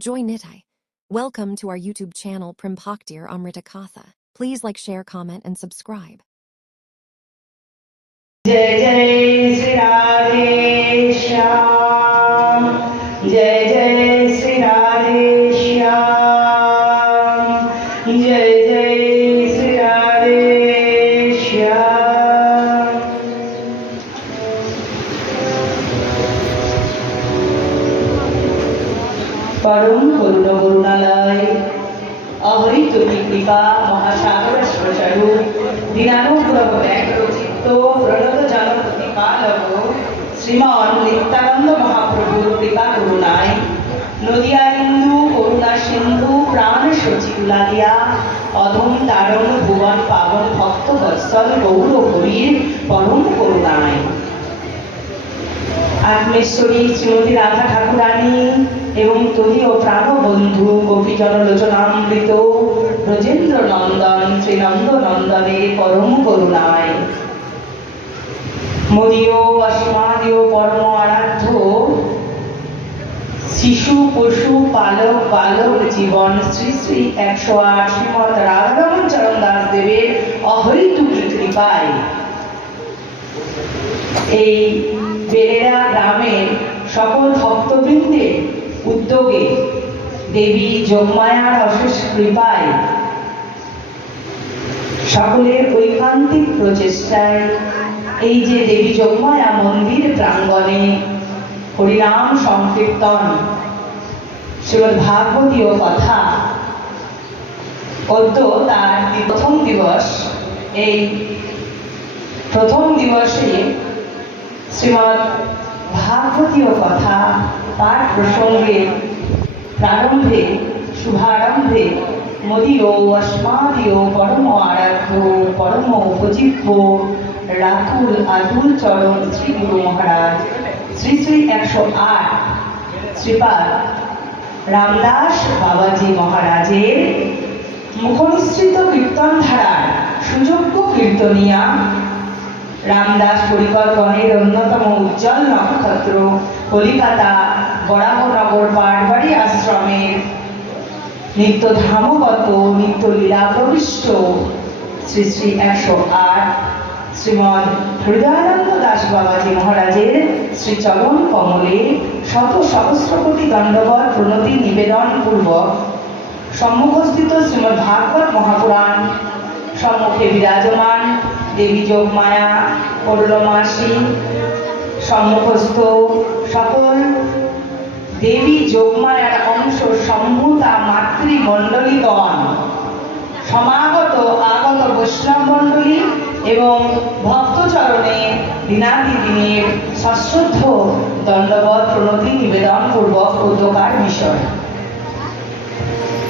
Joy Nitai. Welcome to our YouTube channel Primbhaktir Amrita Katha. Please like, share, comment, and subscribe. जय जय श्री राधे श्याम, जय जय श्री राधे श्याम, जय जय श्री राधे श्याम। परम करुण करुणालय अहरित कृपा महासागर स्वरूप दीनानुग्रह व्याकृति प्रणत जनपति कालव श्रीमान नित्यानंद महाप्रभु कृपा करुणाय नदिया हिंदू करुणा सिंधु प्राण सची तुलालिया अधम तारण भुवन पावन भक्त वत्सल गौर हरिर परम करुणाय आत्मेश्वरी श्रीमती राधा ठाकुरानी एवं तदीय प्राणबंधु गोपीजन लोचनामृत ब्रजेन्द्र नंदन श्री नंद नंदने परम करुणाय मदीय अस्मदीय परम आराध्य शिशु पशु पालक बालक जीवन श्री श्री 108 श्रीमद राधारमण चरण दास देवेर अहरितुकी कृपाय बेलेरा ग्रामेर सकल भक्तबृंदेर उद्योगे देवी जोगमायार अशेष कृपाय सकलेर ऐकान्तिक प्रचेष्टाय এই যে দেবী যোগমায়া মন্দির প্রাঙ্গণে হরিনাম সংকীর্তন শ্রীমদ ভাগবতীয় কথা অদ্য তার প্রথম দিবস। এই প্রথম দিবসে শ্রীমদ ভাগবতীয় কথা পাঠ প্রসঙ্গে প্রারম্ভে শুভারম্ভে মদীয় अस्मदीय परम आराध्य परम उपजीव्य राकुल आतुल चरण श्री गुरु महाराज श्री श्री 108 श्रीपाद रामदास बाबाजी महाराजेर मुखनिसृत कीर्तन धारार सुयोग्य कीर्तनिया रामदास परिकरगणेर अन्यतम उज्जवल नक्षत्र कलिकाता बराहनगर पाटबाड़ी आश्रमेर नित्य धामगत नित्य लीला प्रविष्ट श्री श्री 108 श्रीमद हृदयानंद दास बाबाजी महाराजेर श्री चरण कमले शत सहस्र कोटि दंडवत प्रणति निवेदन पूर्वक सम्मुखस्थित श्रीमद भागवत महापुराण सम्मुखे विराजमान देवी जोगमाया पौर्णमासी सम्मुखस्थ सकल देवी जोगमायार अंश सम्भूता मातृमंडलीगण समागत आगत वैष्णव मंडली एवं भक्तचरणे दिनादिदिनेर सश्रद्ध दंडवत प्रणति निवेदन पूर्वक उद्योगार विषय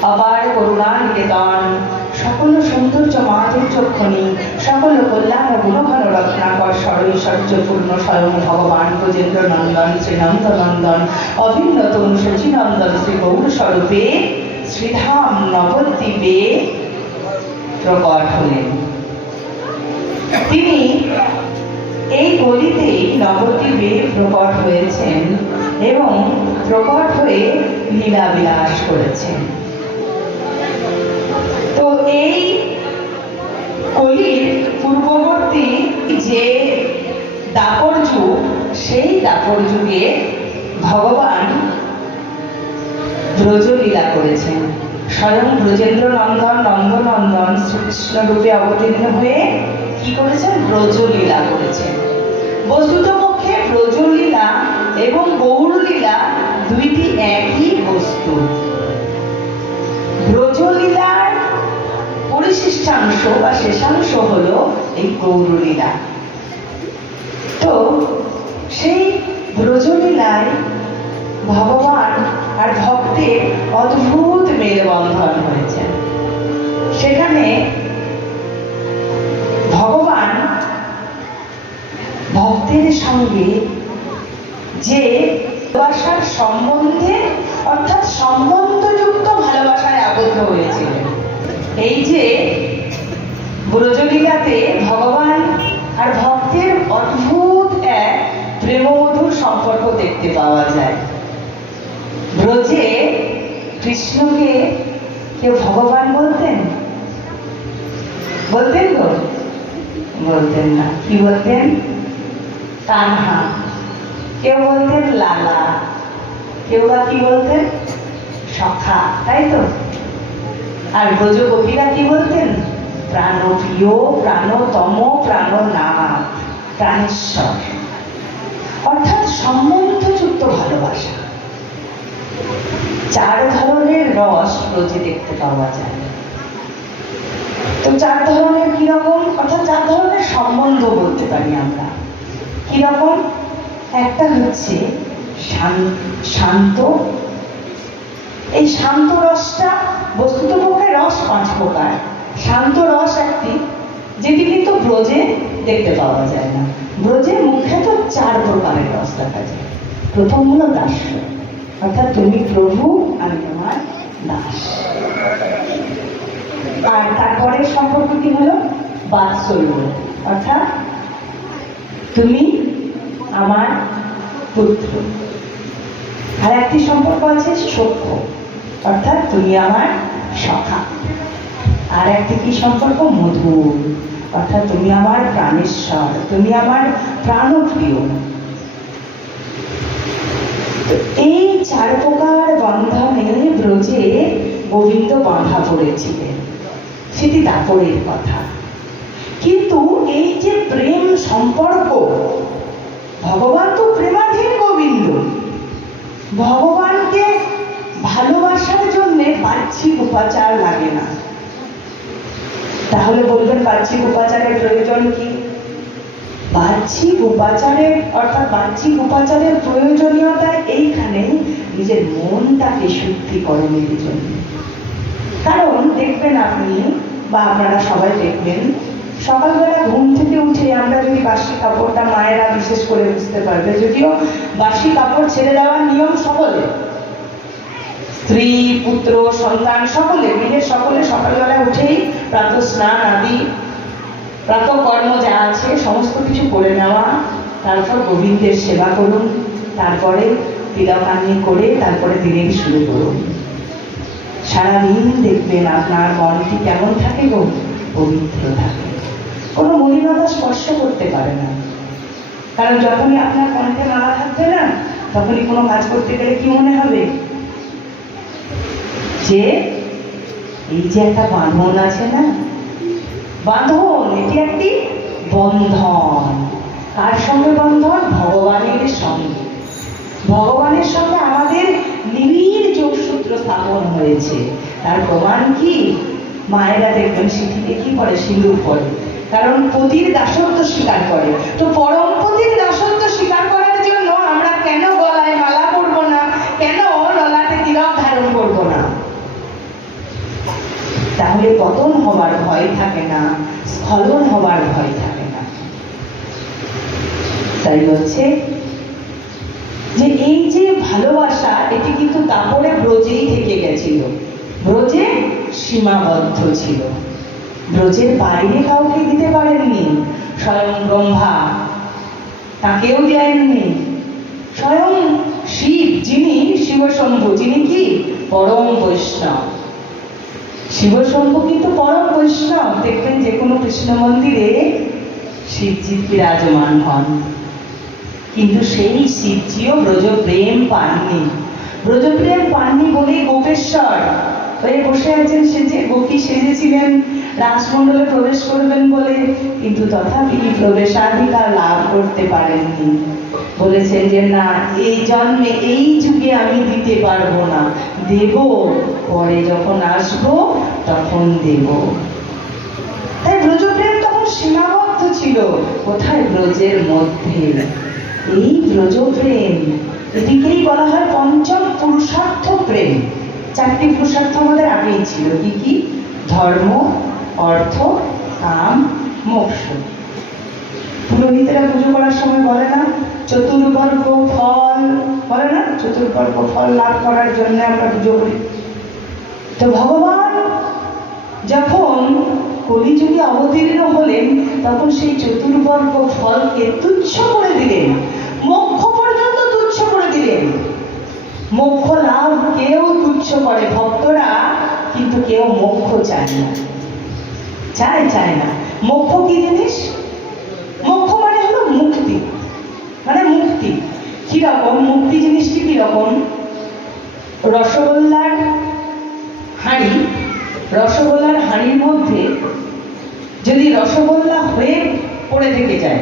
अपार करुणा निकेतन सकल सौंदर्य माधुर्यक्षणी सकल कल्याण गुणघन रत्नाकर सरैश्वर्यपूर्ण स्वयं भगवान ब्रजेन्द्र नंदन श्री नंद नंदन अभिन्न तनु शचीनंदन श्री गौर स्वरूपे श्रीधाम नवद्वीपे प्रकट हलेन। তিনি এই গলিতেই নবদ্বীপে প্রকট হয়েছেন এবং প্রকট হয়ে লীলা বিলাস করেছেন। তো এই কলির পূর্ববর্তী যে দাপর যুগ সেই দাপর যুগে ভগবান ব্রজলীলা করেছেন। স্বয়ং ব্রজেন্দ্র নন্দন নন্দনন্দন শ্রীকৃষ্ণ রূপে অবতীর্ণ হয়ে কি করেছেন? ব্রজলীলা করেছেন। বস্তুতপক্ষে ব্রজলীলা এবং গৌরলীলা দুইটি একই বস্তু। ব্রজলীলার পরিশিষ্টাংশ বা শেষাংশ হলো এই গৌরলীলা। তো সেই ব্রজলীলায় ভগবান আর ভক্তের অদ্ভুত মেলবন্ধন হয়েছে। সেখানে ভগবান ভক্তের সঙ্গে যে ভালোবাসার সম্বন্ধে অর্থাৎ সম্বন্ধযুক্ত ভালোবাসায় আবদ্ধ হয়েছিলেন। এই যে ব্রজলীলাতে ভগবান আর ভক্তের অদ্ভুত এক প্রেমমধুর সম্পর্ক দেখতে পাওয়া যায়। ব্রজে কৃষ্ণকে কেউ ভগবান বলতেন? বলতেন গো? বলতেন না। কি বলতেন? কানহা। কেউ বলতেন লালা, কেউ বা কি বলতেন? সখা, তাই তো? আর ব্রজগোপীরা কি বলতেন? প্রাণপ্রিয়, প্রাণতম, প্রাণনাথ, প্রাণেশ্বর। অর্থাৎ সম্বন্ধযুক্ত ভালোবাসা। 4 ধরনের রস ব্রজে দেখতে পাওয়া যায়। তো 4 ধরনের কিরকম? অর্থাৎ 4 ধরনের সম্বন্ধ বলতে পারি আমরা। কিরকম? একটা হচ্ছে শান্ত। এই শান্ত রসটা বস্তুত পক্ষে রস 5 প্রকার। শান্ত রস একটি, যেটি কিন্তু ব্রজে দেখতে পাওয়া যায় না। ব্রজে মুখ্যত 4 প্রকারের রস দেখা যায়। প্রথম হলো দাস্য, অর্থাৎ তুমি প্রভু, আমি তোমার দাস। আর তারপরের সম্পর্কটি হলো বাৎসল্য, অর্থাৎ তুমি আমার পুত্র। আর একটি সম্পর্ক আছে সখ্য, অর্থাৎ তুমি আমার সখা। আর একটি কি সম্পর্ক? মধুর, অর্থাৎ তুমি আমার প্রাণেশ্বর, তুমি আমার প্রাণপ্রিয়। এই 4 প্রকার বন্ধনে ব্রজে গোবিন্দ বাঁধা পড়েছিলেন, সেটি দাপরের কথা। কিন্তু এই যে প্রেম সম্পর্ক, ভগবান তো প্রেমাধীন গোবিন্দ। ভগবানকে ভালোবাসার জন্য বাহ্যিক উপাচার লাগে না। তাহলে বলবেন বাহ্যিক উপাচারের প্রয়োজন কি? বাহ্যিক উপাচারের অর্থাৎ বাহ্যিক উপাচারের প্রয়োজনীয়তা এইখানে নিজের মনটাকে শুদ্ধিকরণের জন্য। কারণ দেখবেন আপনি বা আপনারা সবাই দেখবেন, সকালবেলা ঘুম থেকে উঠে আমরা যদি বাসি কাপড়টা, মায়েরা বিশেষ করে বুঝতে পারবে, যদিও বাসি কাপড় ছেড়ে দেওয়ার নিয়ম সকলে, স্ত্রী, পুত্র, সন্তান সকলে, গৃহের সকলে সকালবেলা উঠেই প্রাতঃ স্নান আদি প্রাতঃকর্ম যা আছে সমস্ত কিছু করে নেওয়া, তারপর গোবিন্দের সেবা করুন, তারপরে তিলকান্নি করে তারপরে দিনের শুরু করুন। সারাদিন দেখবেন আপনার মনটি কেমন থাকে গো? পবিত্র থাকে, কোনো মলিনতা স্পর্শ করতে পারে না। কারণ যখনই আপনার কণ্ঠে মালা থাকবে না, তখনই কোনো কাজ করতে গেলে কি মনে হবে? যে এই যে একটা বাঁধন আছে না, বাঁধন, এটি একটি বন্ধন। কার সঙ্গে বন্ধন? ভগবানের সঙ্গে। ভগবানের সঙ্গে আমাদের নিবিড় যোগসূত্র স্থাপন হয়েছে। তার প্রমাণ কি? মায়েরা দেখবেন সিঁথিতে কি পরে? সিঁদুর পরে, কারণ পতির দাসত্ব স্বীকার করে। তো পরম পতির দাসত্ব স্বীকার করার জন্য আমরা কেন গলায় মালা পরব না? কেন ললাটে তিলক ধারণ করব না? তাহলে পতন হবার ভয় থাকে না, স্খলন হবার ভয় থাকে না। তাই হচ্ছে যে এই যে ভালোবাসা, এটি কিন্তু তারপরে ব্রজেই থেকে গেছিল, ব্রজে সীমাবদ্ধ ছিল। ব্রজের বাইরে কাউকে দিতে পারেননি। স্বয়ং ব্রহ্মা তাকেও দেননি। স্বয়ং শিব, যিনি শিবশম্ভু, যিনি কি পরম বৈষ্ণব। শিবশম্ভু কিন্তু পরম বৈষ্ণব। দেখবেন যে কোনো কৃষ্ণ মন্দিরে শিবজি বিরাজমান হন, কিন্তু সেই শিবজিও ব্রজপ্রেম পাননি। ব্রজপ্রেম পাননি বলেই গোপেশ্বর হয়ে বসে আছেন, সেজে গোপী সেজেছিলেন রাজমণ্ডলে প্রবেশ করবেন বলে, কিন্তু তথাপি প্রবেশাধিকার লাভ করতে পারেননি। বলেছেন যে না, এই জন্মে এই যুগে আমি দিতে পারবো না, দেব পরে, যখন আসবো তখন দেব। তাই ব্রজপ্রেম তখন সীমাবদ্ধ ছিল। কোথায়? ব্রজের মধ্যে। এই ব্রজপ্রেম, এটিকেই বলা হয় পঞ্চম পুরুষার্থ প্রেম। 4টি পুরুষার্থ আমাদের আগেই ছিল। কি কি? ধর্ম, অর্থ, কাম, মোক্ষ। পুরোহিতেরা পুজো করার সময় বলে না চতুর্বর্গ ফল, বলে না চতুর্বর্গ ফল লাভ করার জন্য আমরা পুজো করি। তো ভগবান যখন কলিযুগে অবতীর্ণ হলেন, তখন সেই চতুর্বর্গ ফলকে তুচ্ছ করে দিলেন, মোক্ষ পর্যন্ত তুচ্ছ করে দিলেন। মোক্ষ লাভ কেউ তুচ্ছ করে ভক্তরা, কিন্তু কেউ মোক্ষ চায় না, চায় না। মোক্ষ কি জিনিস? মোক্ষ মানে হলো মুক্তি, মানে মুক্তি। কিরকম মুক্তি জিনিসটি? কিরকম? রসগোল্লার হাঁড়ির মধ্যে যদি রসগোল্লা হয়ে পড়ে থেকে যায়,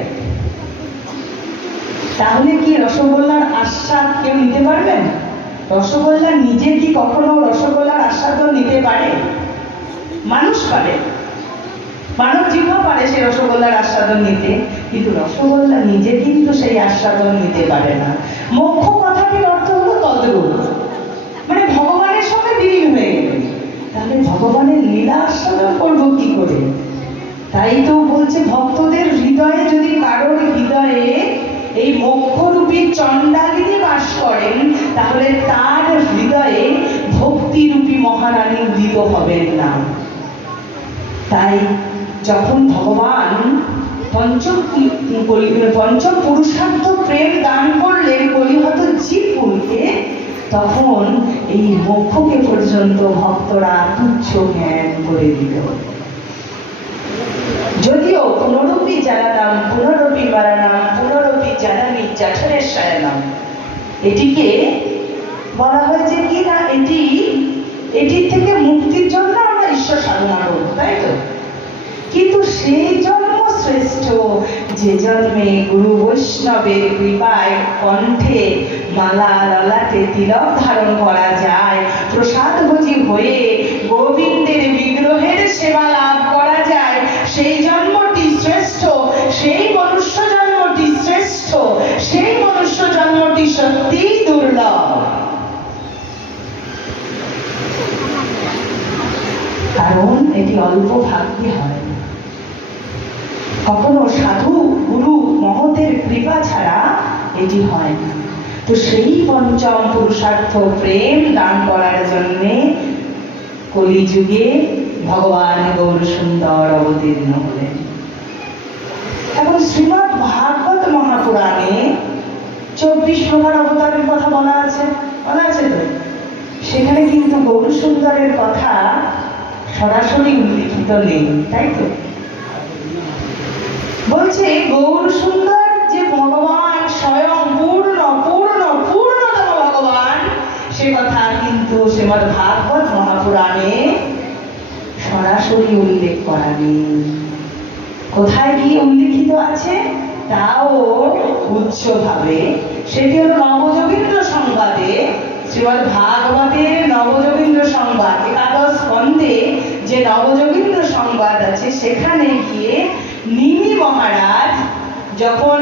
তাহলে কি রসগোল্লার আস্বাদ কেউ নিতে পারবেন? রসগোল্লা নিজে কি কখনো রসগোল্লার আস্বাদন নিতে পারে? মানুষ পারে, মানব জিহ্বা পারে সেই রসগোল্লার আস্বাদন নিতে, কিন্তু রসগোল্লা নিজে কিন্তু সেই আস্বাদন নিতে পারে না। মোক্ষ কথাটির অর্থ হলো তদ্রূপ, মানে ভগবানের সঙ্গে বিলীন হয়ে গেলে। তাহলে ভগবানের লীলা আস্বাদন করবো কি করে? তাই তো বলছে, ভক্তদের হৃদয়ে যদি কারোর হৃদয়ে এই মোক্ষরূপী চণ্ডালিনী বাস করেন, তাহলে তার হৃদয়ে ভক্তিরূপী মহারানী উদিত হবেন না। তাই যখন ভগবান পঞ্চম পুরুষার্থ প্রেম দান করলেন কলিহত জীবকুলকে, তখন এই মোক্ষকে পর্যন্ত ভক্তরা তুচ্ছ জ্ঞান করে দিল। যদিও পুনরূপী জানানাম পুনরূপী মারানাম পুনরূপী জানামি জাঠরের সায়ানাম, এটিকে বলা হয়েছে কি না, এটির থেকে মুক্তির জন্য আমরা ঈশ্বর সাধনা করবো, তাই তো? কিন্তু সেই জন্ম শ্রেষ্ঠ যে জন্মে গুরু বৈষ্ণবের কৃপায় কণ্ঠে মালা ললাটে তিলক ধারণ করা যায়, প্রসাদভোজী হয়ে গোবিন্দের বিগ্রহের সেবা লাভ করা যায়, সেই জন্মটি শ্রেষ্ঠ, সেই মনুষ্য জন্মটি শ্রেষ্ঠ, সেই মনুষ্য জন্মটি সত্যিই দুর্লভ। কারণ এটি অল্প ভাগ্যে হয়, কখনো সাধু গুরু মহতের কৃপা ছাড়া এটি হয় না। তো সেই পঞ্চম পুরুষার্থ প্রেম দান করার জন্যে কলিযুগে ভগবান গৌর সুন্দর অবতীর্ণ হলেন। এখন শ্রীমদ্ ভাগবত মহাপুরাণে 24 প্রকার অবতারের কথা বলা আছে তো? সেখানে কিন্তু গৌর সুন্দরের কথা সরাসরি উল্লিখিত নেই, তাই তো? বলছে গৌর সুন্দর যে ভগবান স্বয়ং পূর্ণতম ভগবান, সে কথা কিন্তু শ্রীমদ্ ভাগবত মহাপুরাণে সরাসরি উল্লেখ করা নেই। কোথায় গিয়ে উল্লিখিত আছে তাও উচ্চভাবে, সেটি হল নবযোগীন্দ্র সংবাদে, শ্রীমদ্ ভাগবতের নবযোগীন্দ্র সংবাদ, একাদশ স্কন্ধে যে নবযোগীন্দ্র সংবাদ আছে, সেখানে গিয়ে নিমি মহারাজ যখন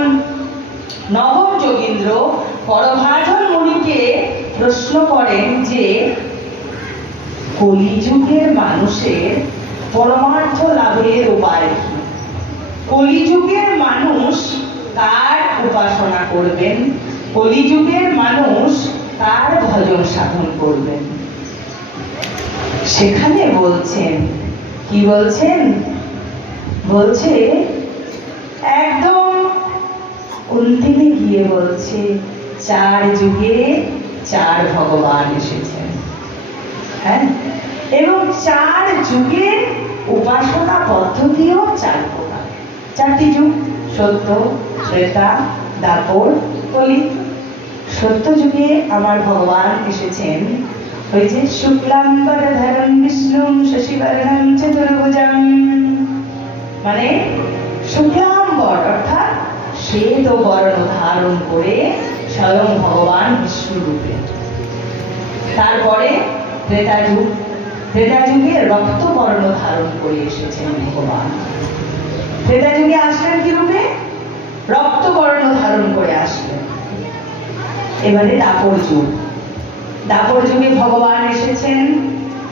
নবম যোগীন্দ্র করভাজন মুনিকে প্রশ্ন করেন যে কলিযুগের মানুষের পরমার্থ লাভের উপায় কি, কলিযুগের মানুষ কার উপাসনা করবেন, কলিযুগের মানুষ কার ভজন সাধন করবেন, সেখানে বলছেন কি বলছেন? বলছে একদম অন্তিমে গিয়ে বলছে 4 যুগে 4 ভগবান এসেছেন, হ্যাঁ, এবং 4 যুগের উপাসনা পদ্ধতিও 4 প্রকার। 4টি যুগ, সত্য, ত্রেতা, দ্বাপর, কলি। সত্য যুগে আমার ভগবান এসেছেন ওই যে শুক্লাম্বরধরম বিষ্ণুম শশিবর্ণম চতুর্ভুজম, মানে শুক্লাম্বর অর্থাৎ শ্বেত বর্ণ ধারণ করে স্বয়ং ভগবান বিষ্ণু রূপে। তারপরে ত্রেতা যুগে রক্ত বর্ণ ধারণ করে এসেছেন ভগবান। ত্রেতা যুগে আসলেন কি রূপে? রক্ত বর্ণ ধারণ করে আসলেন। এবারে দাপর যুগে ভগবান এসেছেন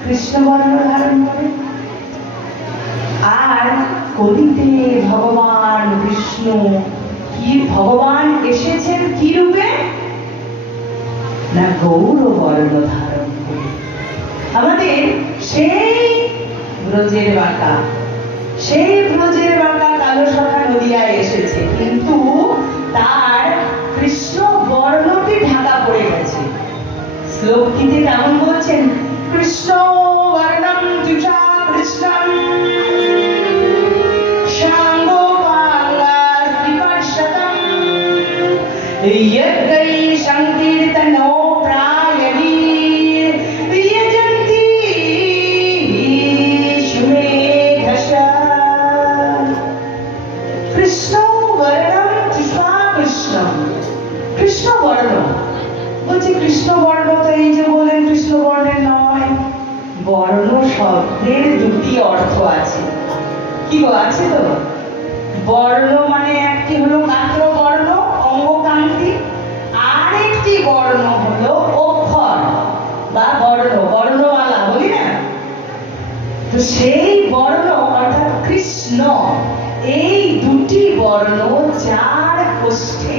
কৃষ্ণ বর্ণ ধারণ করে। আর কলিতে ভগবান বিষ্ণু ভগবান এসেছেন কি রূপে? না গৌর বর্ণ ধারণ করে। আমাদের সেই ব্রজের বাঁকা কালো শাখা নদিয়ায় এসেছে, কিন্তু তার কৃষ্ণ বর্ণটি ঢাকা পড়ে গেছে, শ্লোকটিতে কেমন বলছেন? কৃষ্ণ বর্ণম জুষা কৃষ্ণম শাঙ্গোপাঙ্গাস্ত্রিকর্ষতম यज्ञै संकीर्तनो प्रायणी यजन्ति सुमेधस কৃষ্ণ বর্ণম তৃষ্ণা কৃষ্ণ। কৃষ্ণ বর্ণ বলছে, কৃষ্ণ বর্ণ তো এই যে বলেন কৃষ্ণ বর্ণের নয়, বর্ণ শব্দের দুটি অর্থ আছে। কি গো, আছে তো? বর্ণ মানে একটি হলো মাত্র বর্ণ অঙ্গকান্তি, আর একটি বর্ণ হলো অক্ষর বা বর্ণ, বর্ণমালা বলি না, তো সেই বর্ণ অর্থাৎ কৃষ্ণ, এই দুটি বর্ণ যার কোষ্ঠে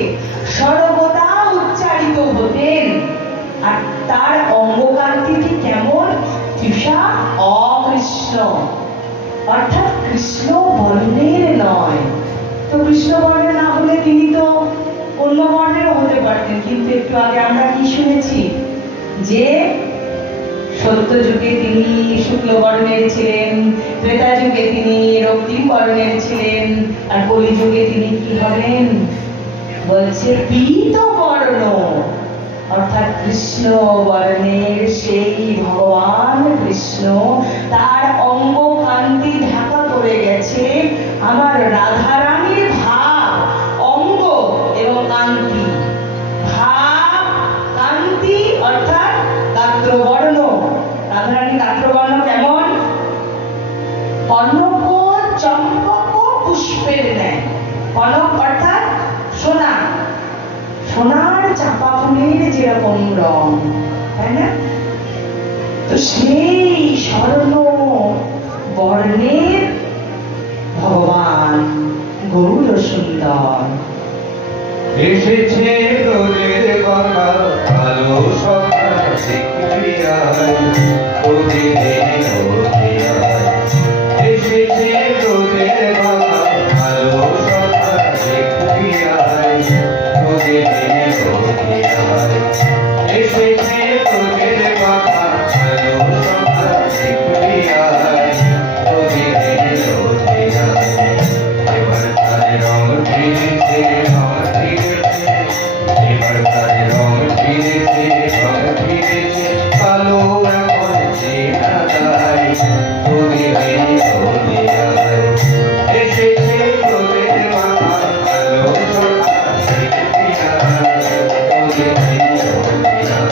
সর্বদা উচ্চারিত হতেন, আর তার অঙ্গকান্তিটি কেমন? তৃষা অকৃষ্ণ, অর্থাৎ কৃষ্ণ বর্ণের নয়। তো কৃষ্ণ বর্ণের না হলে তিনি তো অন্য বর্ণেরও হতে পারতেন, কিন্তু একটু আগে আমরা কি শুনেছি যে সত্য যুগে তিনি শুক্ল বর্ণের ছিলেন, ত্রেতা যুগে তিনি রক্তিম বর্ণের ছিলেন, আর কলি যুগে তিনি কি হবেন? বলছে পীত বর্ণ, অর্থাৎ কৃষ্ণ বর্ণের সেই ভগবান কৃষ্ণ, তার অঙ্গকান্তি ঢাকা পড়ে গেছে আমার রাধারানীর ভাব, অঙ্গ এবং কান্তি। ভাব কান্তি অর্থাৎ গাত্রবর্ণ, রাধারানী গাত্রবর্ণ কেমন? কনক চম্পক পুষ্পের ন্যায়। কনক অর্থাৎ সোনা, সোনার চাপা ফুলের যেরকম রং, তাই না? তো সেই স্বর্ণ বর্ণের ভগবান গৌর সুন্দর এসেছে তোদের বাবা ভালো সখা দেখবি আয়, প্রতিদিন হতে আয়। এসেছে তোদের বাবা ভালো সখা দেখবি আয়, প্রতিদিন হতে আয়। এসেছে তোদের বাবা ভালো সখা দেখবি আয়, প্রতিদিন হতে আয়। এবার তার রং ফিরেছে, রং ফিরেছে, এবার তার রং ফিরেছে, রং ফিরেছে, কালো এখন চেনা যায়, তোদের এই হতে আয়। এসেছে তোদের বাবা ভালো সখা দেখবি আয়, তোদের এই হতে আয়।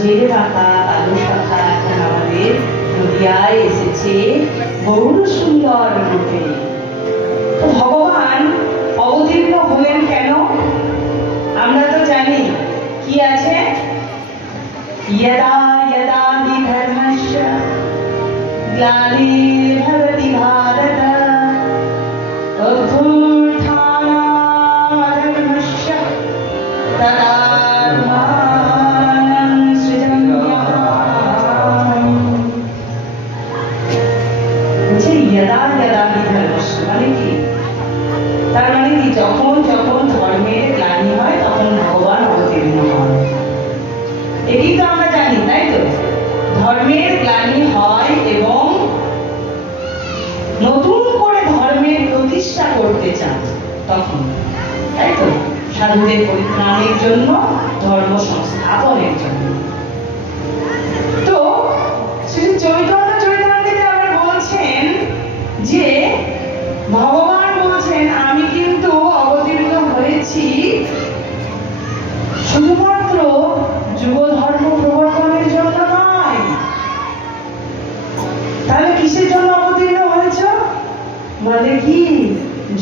জেলে রাখা কালো শাখা এখন আমাদের নদিয়ায় এসেছে গৌর সুন্দর রূপে। তো ভগবান অবতীর্ণ হলেন কেন? আমরা তো জানি কি আছে, यदा यदा हि धर्मस्य ग्लानिर्भवति भारत अभ्युत्थानाधर्मस्य तदात्मानं सृजन्याम्। বলছে यदा यदा हि धर्मस्य মানে কি? তার মানে কি, যখন যখন ধর্মের গ্লানি হয় তখন ভগবান অবতীর্ণ হন। এটি তো আমরা জানি, তাই তো? ধর্মের গ্লানি হয় এবং নতুন করে ধর্মের প্রতিষ্ঠা করতে চান তখন, তাই তো? সাধুদের পরিত্রাণের জন্য, ধর্ম সংস্থাপনের জন্য। তো শ্রী চৈতন্য চরিতামৃতে আবার বলছেন যে ভগবান বলছেন আমি কিন্তু অবতীর্ণ হয়েছি শুধুমাত্র যুগ ধর্ম প্রবর্তনের জন্য নয়। তাহলে কিসের জন্য অবতীর্ণ হয়েছ? বলে কি,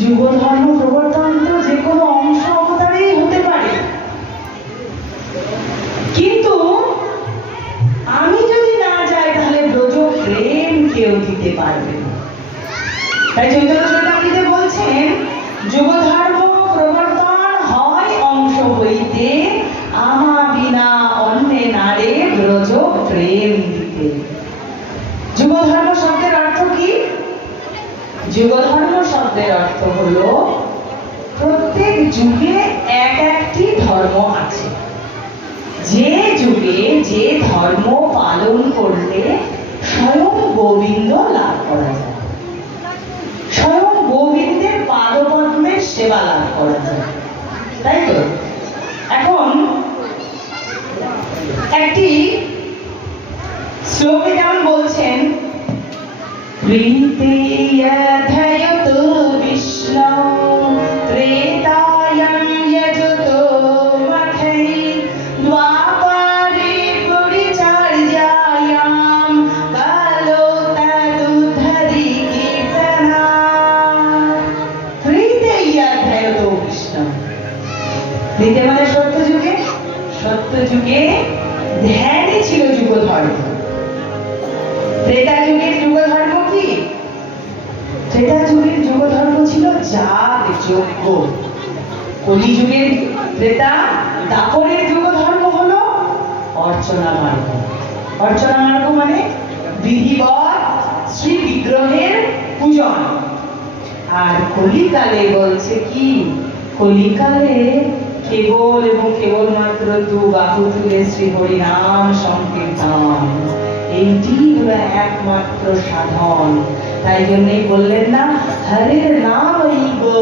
যুগ ধর্ম প্রবর্তন তো যে কোনো অংশ অবতারেই হতে পারে, কিন্তু আমি যদি না যাই তাহলে ব্রজ প্রেম কেউ দিতে পারবে না। তাই চৈতন্য চরিতামৃতে বলছেন যুগ ধর্ম প্রবর্তন হয় অংশ হইতে, আমা বিনা অন্যে নারে ব্রজ প্রেম দিতে। যুগ ধর্ম শব্দের অর্থ কি? যুগ ধর্ম শব্দের অর্থ হলো প্রত্যেক যুগে এক একটি ধর্ম আছে। যে যুগে যে ধর্ম পালন করলে স্বয়ং গোবিন্দ লাভ করা যায়, স্বয়ং গোবিন্দের পাদপদ্মের সেবা লাভ করা যায়, তাই তো? এখন একটি শ্লোকে যেমন বলছেন প্রীতেয়ধয়তো বিষ্ণু ত্রেতায়ং যজতো মখৈ দ্বাপরে পরিচর্যায়াম কালো তদুদ্ধরি কীর্তনা। প্রীতেয়ধয়তো বিষ্ণু, প্রীতে মানে সত্য যুগে, সত্য যুগে ধ্যানই ছিল যুগ ধর্ম। ত্রেতা যুগের যুগ ধর্ম কি? ত্রেতা যুগের যুগ ধর্ম ছিল যাগ যজ্ঞ। কলি যুগের ত্রেতা দাপরের যুগ ধর্ম হলো অর্চনা মার্গ। অর্চনা মার্গ মানে বিধিবৎ শ্রী বিগ্রহের পূজন। আর কলিকালে বলছে কি, কলিকালে কেবল এবং কেবলমাত্র দু বাহু তুলে শ্রী হরি নাম সংকীর্তন, এইটি হলো একমাত্র সাধন। তাই জন্যই বললেন না, হরের নামই গো,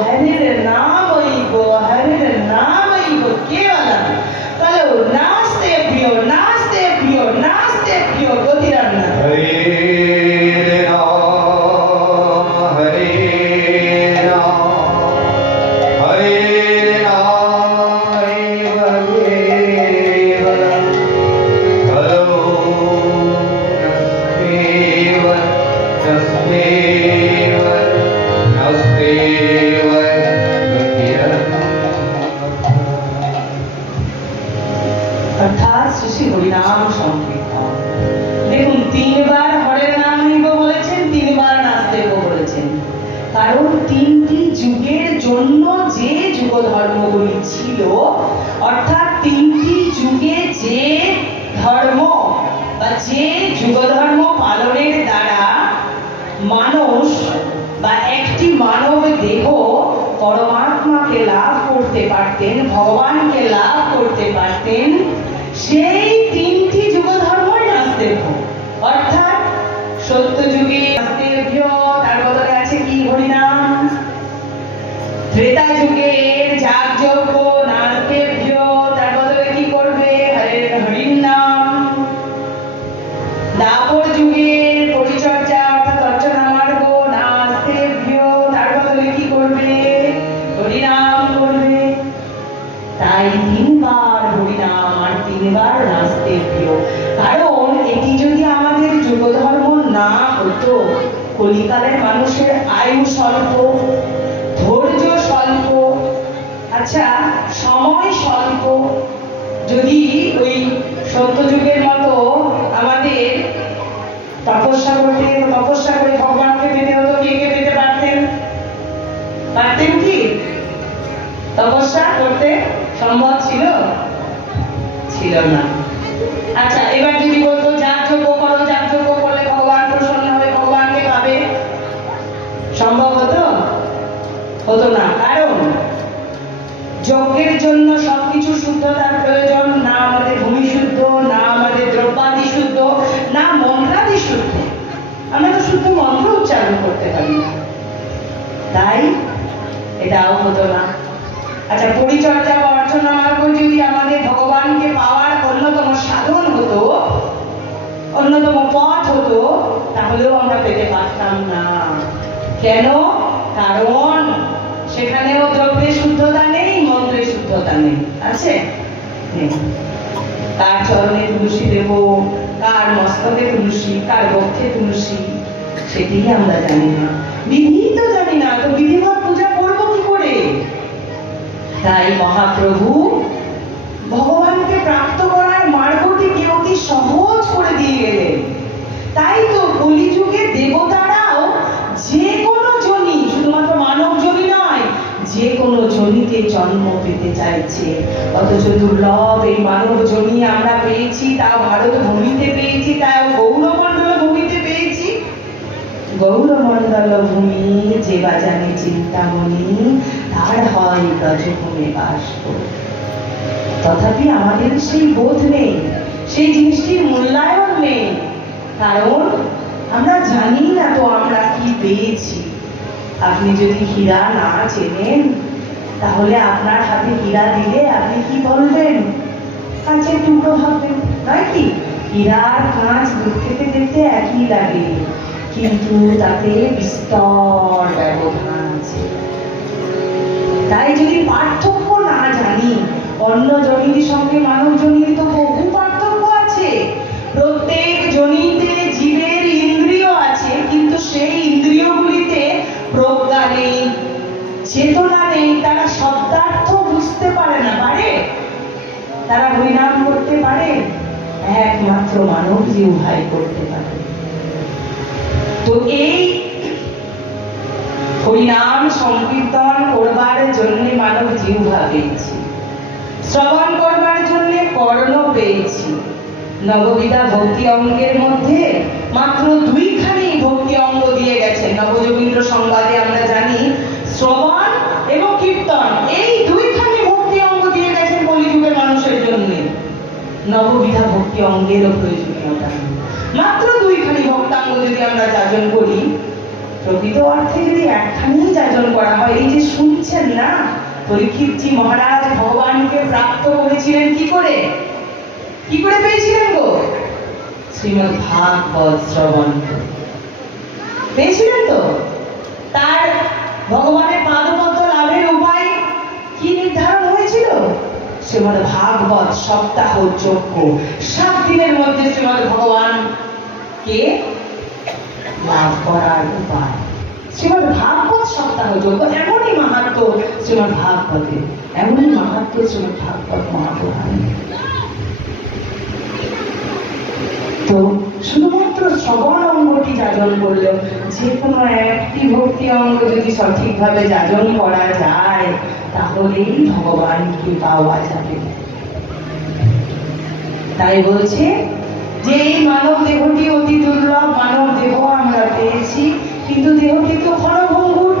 হরের নামই গো, হরের নামই গো কেবলম। তাহলে নাচতে প্রিয়, নাচতে প্রিয়, নাচতে প্রিয় গতিরান্না। হরে রাম হরে রাম হরে অর্থাৎ শ্রী হরিনাম সংকীর্তন। দেখুন, তিনবার হরের নাম নিব বলেছেন, তিনবার নাচতে বলেছেন, কারণ তিনটি যুগের জন্য যে যুগ ধর্মগুলি ছিল, অর্থাৎ তিনটি যুগে যে ধর্ম বা যে যুগ ধর্ম পালনের দ্বারা মানুষ বা একটি মানব দেহ পরমাত্মাকে লাভ করতে পারতেন, ভগবানকে লাভ করতে পারতেন, সেই তিনটি যুগ ধর্মই নাস্তিক। অর্থাৎ সত্য যুগে নাস্তিক, তার বদলে আছে কি হরিনাম। ত্রেতা যুগের যাগ যজ্ঞ নাস্তিক, তার বদলে কি করবে? হরির নাম। দাপর যুগের পরিচর্যা অর্থাৎ অর্চনা মার্গ নাস্তিক, তার বদলে কি করবে? হরিনাম করবে। তাই তিনবার হরিনাম আর নেবার রাস্তে প্রিয়। কারণ এটি যদি আমাদের যুগ ধর্ম না হতো, কলিকালের মানুষের আয়ু স্বল্প, ধৈর্য স্বল্প, আচ্ছা সময় স্বল্প, যদি ওই সত্যযুগের মতো আমাদের তপস্যা করে ভগবানকে পেতে হতো, কে কে পেতে পারতেন? পারতেন কি? তপস্যা করতে সম্ভব ছিল? ছিল না। আচ্ছা এবার যদি বলতো যাগযজ্ঞ করো, যাগযজ্ঞ করলে ভগবান প্রসন্ন হবে, ভগবানকে পাবে, সম্ভব হতো? হতো না। কারণ যজ্ঞের জন্য সবকিছু শুদ্ধতার প্রয়োজন, না আমাদের ভূমি শুদ্ধ, না আমাদের দ্রব্যাদি শুদ্ধ, না মন্ত্রাদি শুদ্ধ। আমরা তো শুদ্ধ মন্ত্র উচ্চারণ করতে পারি না, তাই এটাও হতো না। আচ্ছা পরিচর্যা বা অর্চনা মার্গ যদি আমাদের ভগবানকে পাওয়ার অন্যতম সাধন হতো, অন্যতম পথ হতো, তাহলেও আমরা পেতে পারতাম না। কেন? কারণ সেখানেও দ্রব্যের শুদ্ধতা নেই, মন্ত্রের শুদ্ধতা নেই। আছে? নেই। কার চরণে তুলসী দেব, কার মস্তকে তুলসী, কার বক্ষে তুলসী, সেটি আমরা জানি না। বিধি তো জানি না, তো বিধিবৎ পূজা করবো কি করে? তাই মহাপ্রভু ভগবানকে প্রাপ্ত করার মার্গটিকে অতি সহজ করে দিয়ে গেলেন। তাই তো কলিযুগে দেবতারাও যে কোনো জনি, শুধুমাত্র মানব জনি নয়, যে কোনো জনিতে জন্ম পেতে চাইছে। অথচ দুর্লভ এই মানব জনি আমরা পেয়েছি, তাও ভারত ভূমিতে পেয়েছি, তাও গৌরমণ্ডল ভূমিতে পেয়েছি। গৌরমণ্ডল ভূমি যে বাজানে চিন্তামণি, তার হয় ব্রজভূমে বাস। তথাপি আমাদের সেই বোধ নেই, সেই জিনিসটির মূল্যায়ন নেই। কারণ আমরা জানি না তো আমরা কি পেয়েছি। আপনি যদি হীরা না চেনেন, তাহলে আপনার হাতে হীরা দিলে আপনি কি বলবেন? কাঁচের টুকরো ভাববেন, নয় কি? হীরা আর কাঁচ দূর থেকে দেখতে একই লাগে, কিন্তু তাতে বিস্তর ব্যবধান আছে। তাই যদি পার্থক্য না জানি, অন্য জনির সঙ্গে মানব জনির তো বহু পার্থক্য আছে। প্রত্যেক জনিতে জীবের ইন্দ্রিয় আছে, কিন্তু সেই ইন্দ্রিয়গুলিতে প্রজ্ঞা নেই, চেতনা নেই। তারা শব্দার্থ বুঝতে পারে না। পারে? তারা হরিনাম করতে পারে? একমাত্র মানব জিহ্বায় করতে পারে। তো এই হরিনাম সংকীর্তন করবার জন্য মানব জিহ্বা পেয়েছি, শ্রবণ করবার জন্য কর্ণ পেয়েছি। নববিধা ভক্তি অঙ্গের মধ্যে মাত্র দুইখানি ভক্তি অঙ্গ দিয়ে গেছেন। নবযোগীন্দ্র সংবাদে আমরা জানি শ্রবণ এবং কীর্তন, এই দুইখানি ভক্তি অঙ্গ দিয়ে গেছেন কলিযুগের মানুষের জন্য। নববিধা ভক্তি অঙ্গেরও প্রয়োজনীয়তা নেই। মাত্র দুইখানি ভক্তাঙ্গ যদি আমরা যাজন করি, প্রকৃত অর্থে যদি একখানি যাজন করা হয়, এই যে শুনছেন না, পরীক্ষিতজি মহারাজ ভগবানকে প্রাপ্ত হয়েছিলেন কি করে? কি করে পেয়েছিলেন গো? শ্রীমদ্ ভাগবত শ্রবণ পেয়েছিলেন তো। তার ভগবানের পাদপদ্ম লাভের উপায় কি নির্ধারণ হয়েছিল? শ্রীমদ্ ভাগবত সপ্তাহ যজ্ঞ, 7 দিনের মধ্যে শ্রীমদ্ ভগবানকে লাভ করার উপায়। শ্রীমদ্ ভাগবত সপ্তাহ যজ্ঞ, এমনই মাহাত্ম্য শ্রীমদ্ ভাগবতে, এমনই মাহাত্ম্য শ্রীমদ্ ভাগবত মহাপুরাণে। তো শুধুমাত্র শ্রবণ অঙ্গটি যাজন করলেও, যে কোনো একটি ভক্তি অঙ্গ যদি সঠিকভাবে যাজন করা যায়, তাহলেই ভগবানকে পাওয়া যাবে। তাই বলছে যে এই মানব দেহটি অতি দুর্লভ মানব দেহ আমরা পেয়েছি, কিন্তু দেহটি তো ক্ষণভঙ্গুর।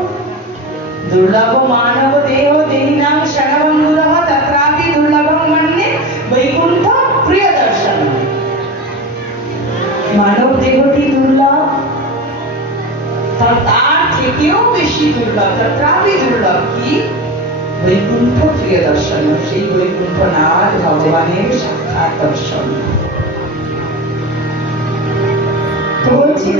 দুর্লভ মানব দেহ দেহিনাং শরবন্ধুরঃ তত্রাপি দুর্লভং মন্যে বৈকুণ্ঠ প্রিয় দর্শন। মানব দেহটি দুর্লভ, তার থেকেও বেশি দুর্লভ, তত্রাপি দুর্লভ কি? বৈকুণ্ঠ প্রিয় দর্শন। সেই বৈকুণ্ঠনাথ ভগবানের সাক্ষাৎ দর্শন। তো বলছি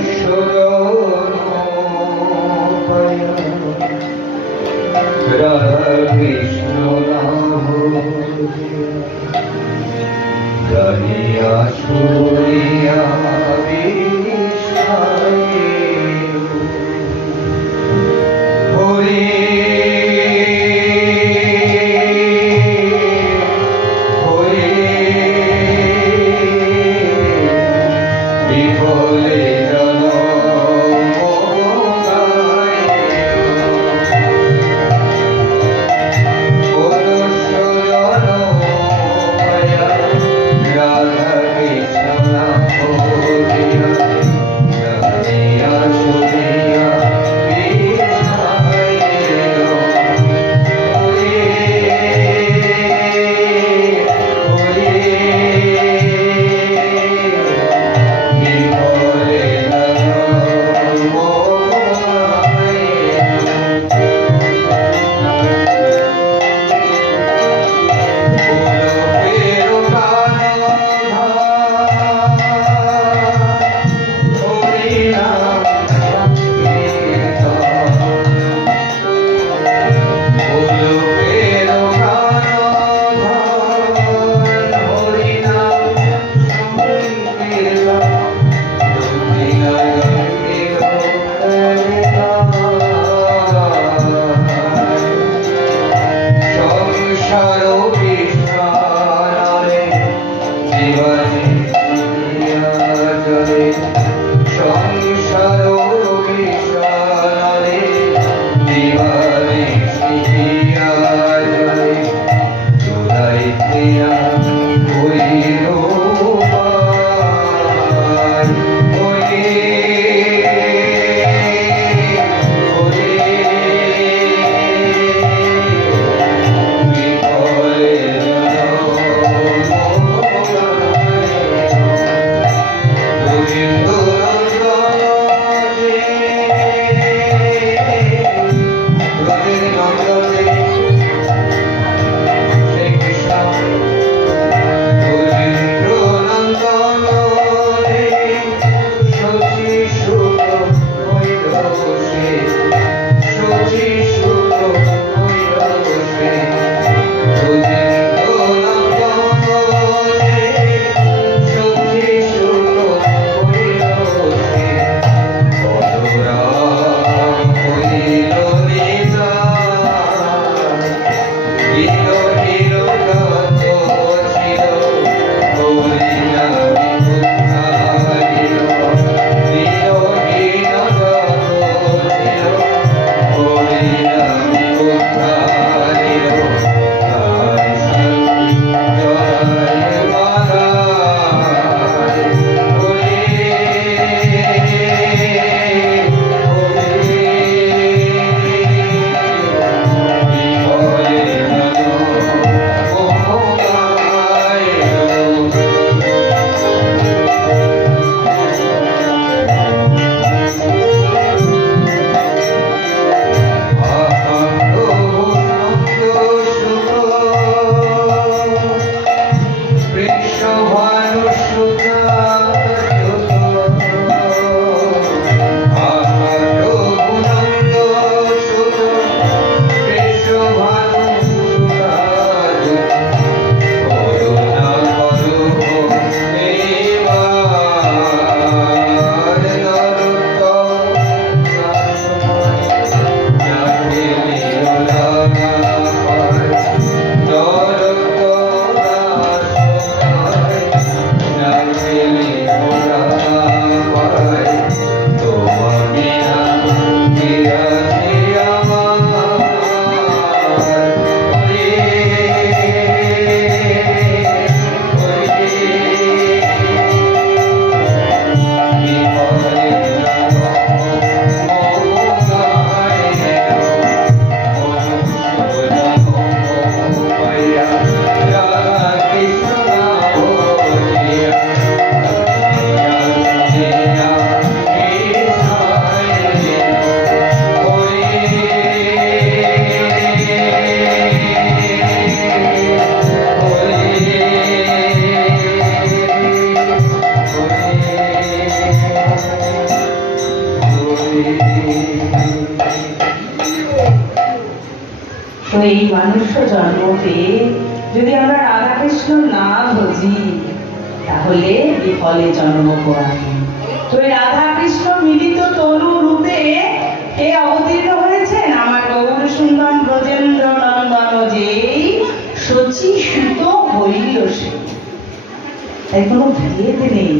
বিষাণরে জীবনে জলে সংসার বিষাণরে জীবনে জলে চুরাইতে হইল তো এই মানুষ জন্মতে যদি আমরা রাধাকৃষ্ণ না বুঝি তাহলে বিফলে জন্ম করাবে। তো এই রাধাকৃষ্ণ মিলিত তরু রূপে কে অবতীর্ণ হয়েছেন? আমার গৌর সুন্দর ব্রজেন্দ্র নন্দন যেই শচী সুত হইল সে। তাই কোনো ভেদ নেই,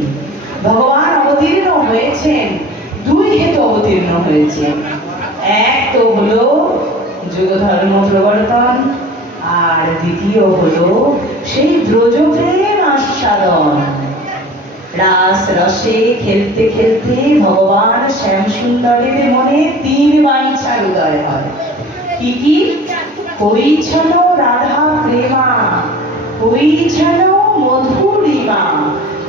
ভগবান অবতীর্ণ হয়েছেন দুই হেতু অবতীর্ণ হয়েছে। এক তো হলো যুগ ধর্ম প্রবর্তন, আর দ্বিতীয় হলো সেই ব্রজপ্রেম আস্বাদন। রাস রসে খেলতে খেলতে ভগবান শ্যাম সুন্দরের মনে তিন বাঞ্ছার উদয় হয়। কি কি? পরিচ্ছন্ন রাধা প্রেমা, পরিচ্ছন্ন মধুরিমা,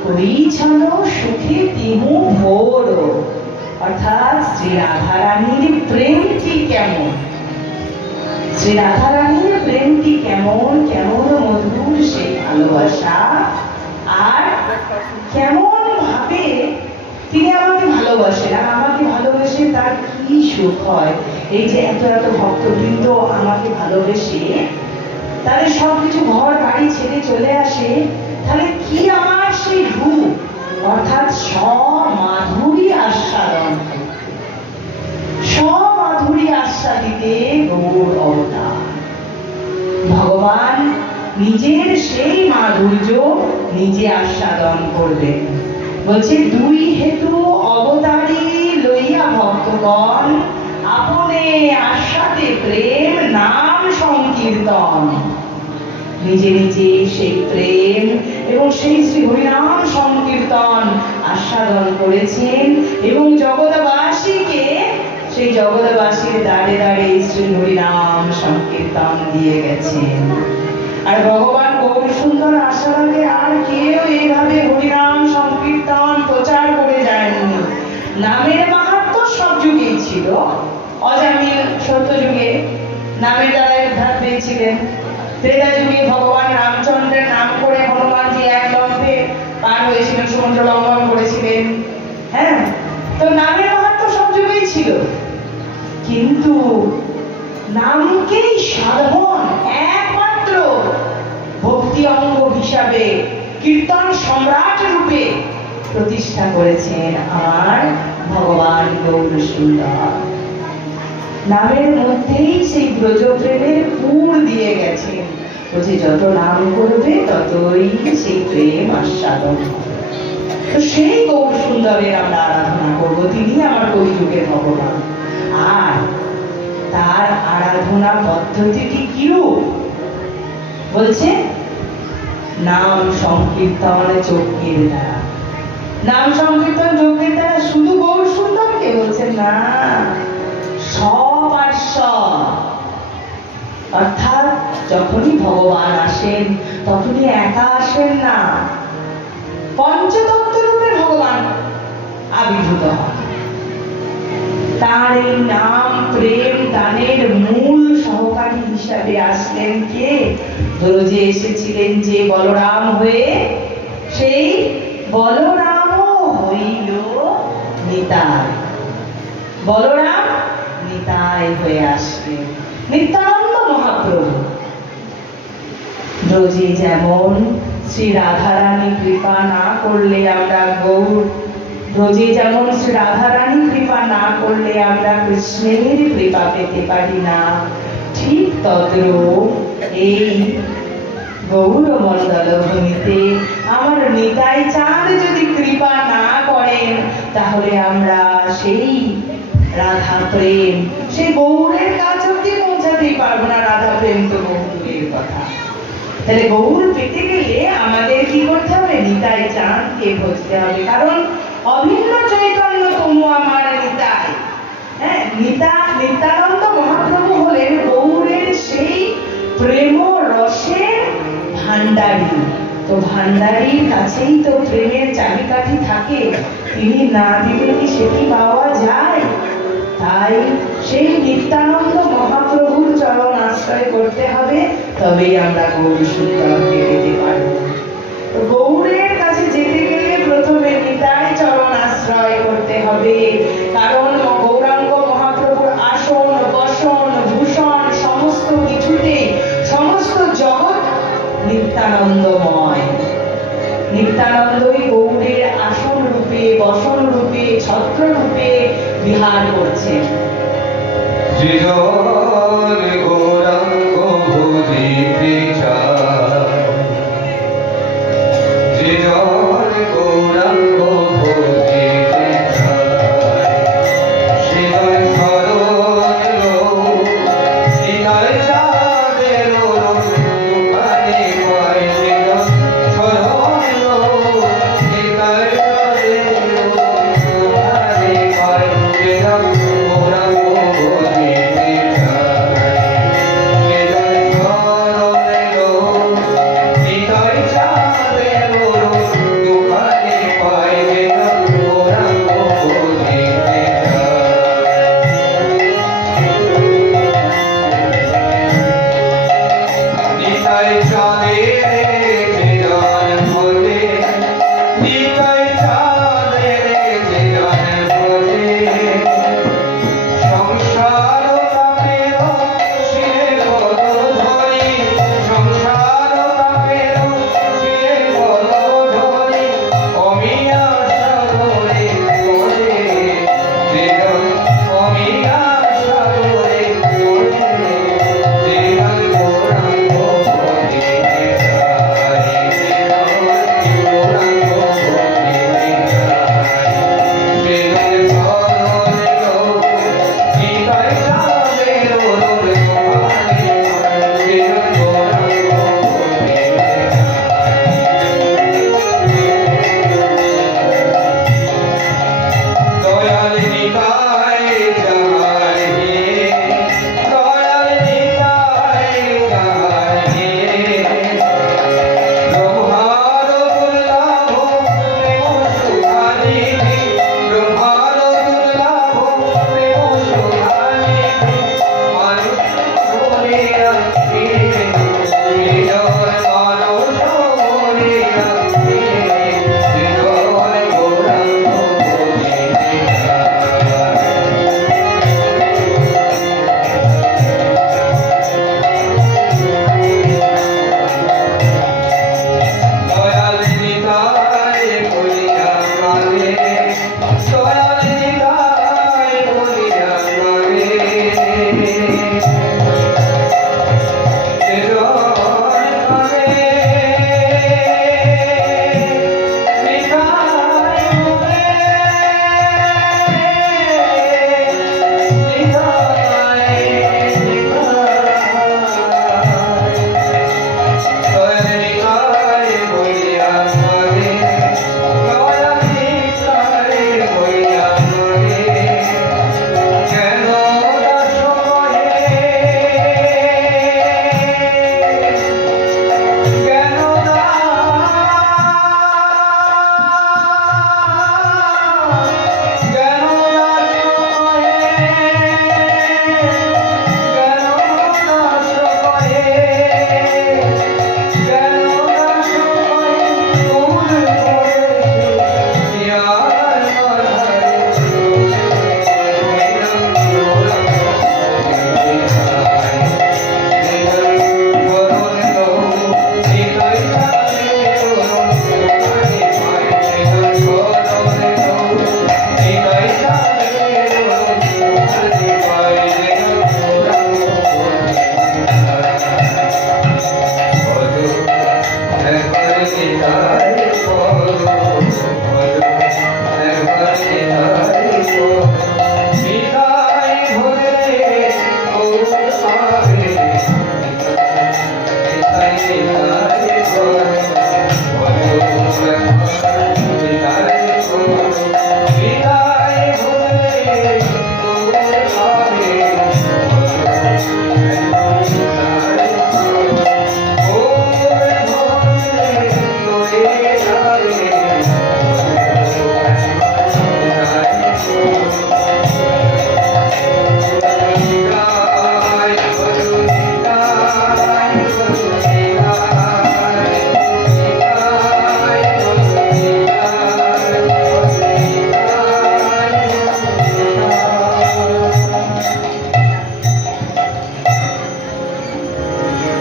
পরিচ্ছন্ন সুখে তিমু ভোর। অর্থাৎ শ্রী রাধারানীর প্রেমটি কেমন, শ্রী রাধারানীর প্রেমটি কেমন, কেমন মধুর সেই ভালোবাসা, আর কেমন ভাবে তিনি আমাকে ভালোবাসেন আর আমাকে ভালোবেসে তার কি সুখ হয়। এই যে এত এত ভক্তবৃন্দ আমাকে ভালোবেসে তাদের সবকিছু ঘর বাড়ি ছেড়ে চলে আসে, তাহলে কি আমার সেই রূপ, অর্থাৎ সমাধুরী আস্বাদন, সমাধুরী আস্বাদিতে গৌর অবতার। ভগবান নিজের সেই মাধুর্য নিজে আস্বাদন করবে। বলছে দুই হেতু অবতারী লইয়া ভক্তগণ আপনে আস্বাদে প্রেম নাম সংকীর্তন। নিজে নিজে সেই প্রেম এবং সেই শ্রী হরিনাম সংকীর্তন আস্বাদন করেছেন এবং জগৎবাসীকে সেই জগৎবাসীর দ্বারে দ্বারে শ্রী হরিনাম সংকীর্তন দিয়ে গেছেন। আর ভগবান গৌর সুন্দর আসার আগে আর কেউ এইভাবে হরিনাম সংকীর্তন প্রচার করে যায়নি। নামের মাহাত্ম্য সব যুগেই ছিল। অজামিল সত্য যুগে নামের দ্বারা উদ্ধার পেয়েছিলেন। ত্রেতা যুগে ভগবান রামচন্দ্রের নাম করে হনুমানজি এক লম্ফে পার হয়েছিলেন, সমুদ্র লঙ্ঘন করেছিলেন। হ্যাঁ, তো নামের মাহাত্ম্য সব যুগেই ছিল, কিন্তু নামকেই সাধন একমাত্র ভক্তি অঙ্গ হিসাবে কীর্তন সম্রাট রূপে প্রতিষ্ঠা করেছেন আমার ভগবান গৌর সুন্দর। নামের মধ্যেই সেই ব্রজপ্রেমের পুর দিয়ে গেছেন। বলছে যত নাম করবে ততই সেই প্রেম আস্বাদন হবে। তো সেই গৌর সুন্দরের আমরা আরাধনা করব, তিনি আমার কলিযুগের ভগবান। আর তার আরাধনা পদ্ধতিটি কিরূপ? বলছে নাম সংকীর্তন যজ্ঞের দ্বারা। নাম সংকীর্তন যজ্ঞের দ্বারা শুধু গৌর সুন্দরকে? বলছে না, সব আর সব। অর্থাৎ যখনই ভগবান আসেন তখনই একা আসেন না, পঞ্চতত্ত্ব রূপে ভগবান আবির্ভূত হন। তার এই নাম প্রেম দানের মূল সহকারী হিসাবে আসলেন কে? ব্রজে এসেছিলেন যে বলরাম হয়ে, সেই বলরামও হইল নিতাই। বলরাম নিতাই হয়ে আসলেন, নিত্যানন্দ মহাপ্রভু। ব্রজে যেমন শ্রী রাধারানী কৃপা না করলে আমরা গৌর, ব্রজে যেমন শ্রী রাধারানী কৃপা না করলে আমরা কৃষ্ণের কৃপা পেতে পারি না, ঠিক তদ্রূপ এই গৌরমণ্ডল ভূমিতে আমার নিতাই চাঁদ যদি কৃপা না করেন তাহলে আমরা সেই রাধা প্রেম, সেই গৌরের কাছে অব্দি পৌঁছাতেই পারবো না। রাধা প্রেম তো গৌরের কথা। তাহলে গৌর পেতে গেলে আমাদের কি করতে হবে? নিতাই চাঁদকে ভজতে হবে। কারণ অভিন্ন চৈতন্য তনু আমার নিতাই। হ্যাঁ, নিত্যানন্দ মহাপ্রভু হলেন গৌরের সেই প্রেম রসের ভান্ডারী। তো ভান্ডারীর কাছেই তো প্রেমের চাবিকাঠি থাকে, তিনি না দিলে কি সেটি পাওয়া যায়? তাই সেই নিত্যানন্দ মহাপ্রভুর চরণ আশ্রয় করতে হবে, তবেই আমরা গৌর সুন্দরকে পেতে পারব। তো গৌরের কাছে যেতে গেলে প্রথমে নিতাই চরণ আশ্রয় করতে হবে। কারণ গৌরাঙ্গ মহাপ্রভুর আসন বসন ভূষণ সমস্ত কিছুতে সমস্ত জগৎ নিত্যানন্দময়। নিত্যানন্দই গৌরের আসন রূপে বসন রূপে ছত্র রূপে বিহার করছেন। গৌরাঙ্গ ভজিতে চায়, গৌরাঙ্গ ভজিতে চায়, শিবায় শরণ নিতাই চাঁদের মানে পায়, শরণ নিতাই চাঁদের মানে পায়, গৌরাঙ্গ ভজিতে চায়, শিবায় শরণ নিতাই চাঁদের মানে পায়, গৌরাঙ্গ ভজিতে নিতাই চাঁদের জীবন ভজে, নিতাই চাঁদের জীবন ভজে, সংসার তাপের শিরে পদ ধরি, সংসার তাপের শিরে পদ ধরি, অমিয়া সাগরে পড়ে, অমিয়া সাগরে পড়ে, গৌরাঙ্গ ভজিতে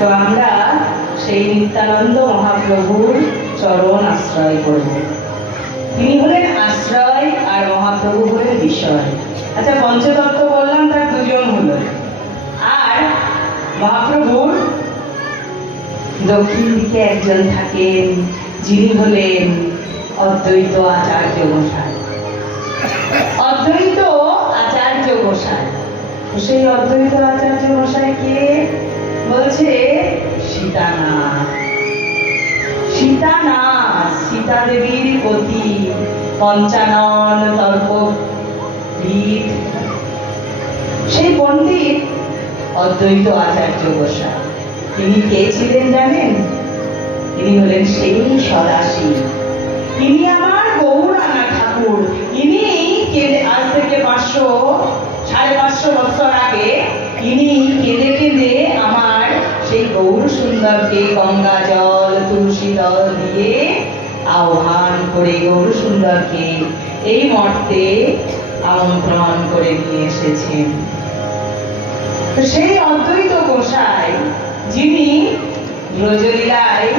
তো আমরা সেই নিত্যানন্দ মহাপ্রভুর চরণ আশ্রয় করব। তিনি হলেন আশ্রয় আর মহাপ্রভু হলেন বিষয়। আচ্ছা, পঞ্চতত্ত্ব বললাম, তার দুজন হলো। আর মহাপ্রভুর দক্ষিণ দিকে একজন থাকেন, যিনি হলেন অদ্বৈত আচার্য গোসাই। অদ্বৈত আচার্য গোসাই, সেই অদ্বৈত আচার্য গোসাইকে বলছে সীতানাথ। সীতানাথ, সীতা দেবীর পতি, পঞ্চানন তর্কবিদ, সেই পণ্ডিত অদ্বৈত আচার্য গোসাই। তিনি কে ছিলেন জানেন? তিনি হলেন সেই সদাশিব। তিনি আমার গৌরাঙ্গ ঠাকুর। ইনি আজ থেকে 500-550 বছর আগে ইনি কেঁদে কেঁদে আমার সেই গৌর সুন্দরকে গঙ্গা জল তুলসী দল দিয়ে আহ্বান করে গৌর সুন্দরকে এই মর্তে আমন্ত্রণ করে নিয়ে এসেছেন। তো সেই অদ্বৈত গোসাই, যিনি ব্রজলীলায়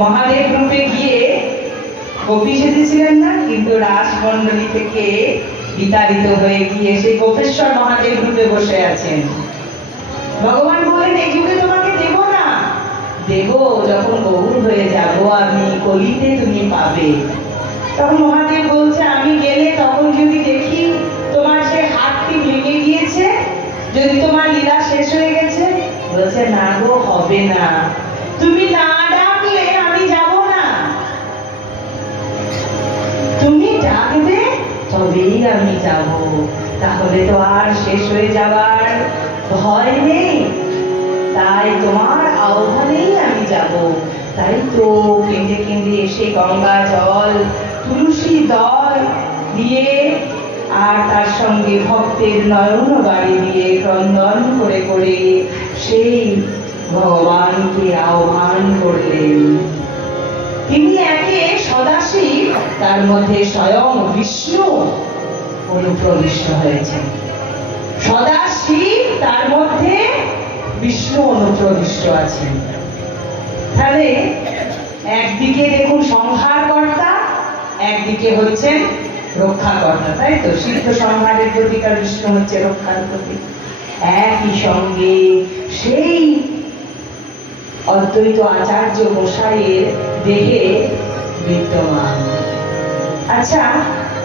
মহাদেব রূপে গিয়ে গোপী সেজেছিলেন না, কিন্তু রাসমণ্ডলী থেকে বিতাড়িত হয়ে গিয়ে সেই গোপেশ্বর মহাদেব রূপে বসে আছেন। ভগবান বলেন, এই যুগে তোমাকে দেব না, দেব যখন গৌর হয়ে যাব আমি, কলিতে তুমি পাবে। তখন মহাদেব বলছে, আমি গেলে তখন যদি দেখি তোমার সে হাতটি ভেঙে গিয়েছে, যদি তোমার লীলা শেষ হয়ে গেছে, বলছে না গো, হবে না, তুমি না ডাকলে আমি যাব না, তুমি ডাকবে তবেই আমি যাব। তাহলে তো আর শেষ হয়ে যাবার ভয় নেই, তাই তোমার আহ্বানেই আমি যাব। তাই তো কেঁদে কেঁদে এসে গঙ্গা জল তুলসী দল দিয়ে আর তার সঙ্গে ভক্তের নয়ন বাড়ি দিয়ে ক্রন্দন করে করে সেই ভগবানকে আহ্বান করলেন। তিনি একে সদাশিব, তার মধ্যে স্বয়ং বিষ্ণু অনুপ্রবিষ্ট হয়েছে। সদাশিব, তার মধ্যে বিষ্ণু অনুপ্রবিষ্ট আছেন। তাহলে একদিকে দেখুন সংহারকর্তা, একদিকে হচ্ছেন রক্ষাকর্তা, তাই তো? সিদ্ধ সংহারের প্রতীক আর বিষ্ণু হচ্ছে রক্ষার প্রতীক। একই সঙ্গে সেই অদ্বৈত আচার্য গোসাইয়ের দেহে বিদ্যমান। আচ্ছা,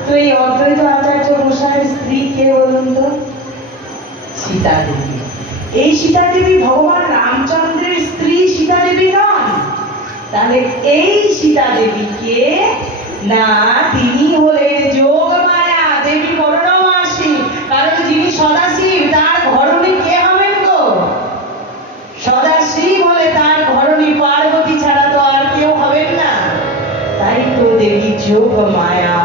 তো এই অদ্বৈত আচার্য গোসাইয়ের স্ত্রী কে বলুন তো? সীতা দেবী। এই সীতা দেবী ভগবান রামচন্দ্রের স্ত্রী সীতা দেবী নন। তাহলে এই সীতা দেবী কে? না, তিনি হলেন যোগমায়া দেবী পরমাসী। কারণ যিনি সদাশিব, তার ঘরণী কে হবেন গো? সদাশিব হলে তার ঘরণী পার্বতী ছাড়া তো আর কেউ হবেন না। তাই তো দেবী যোগমায়া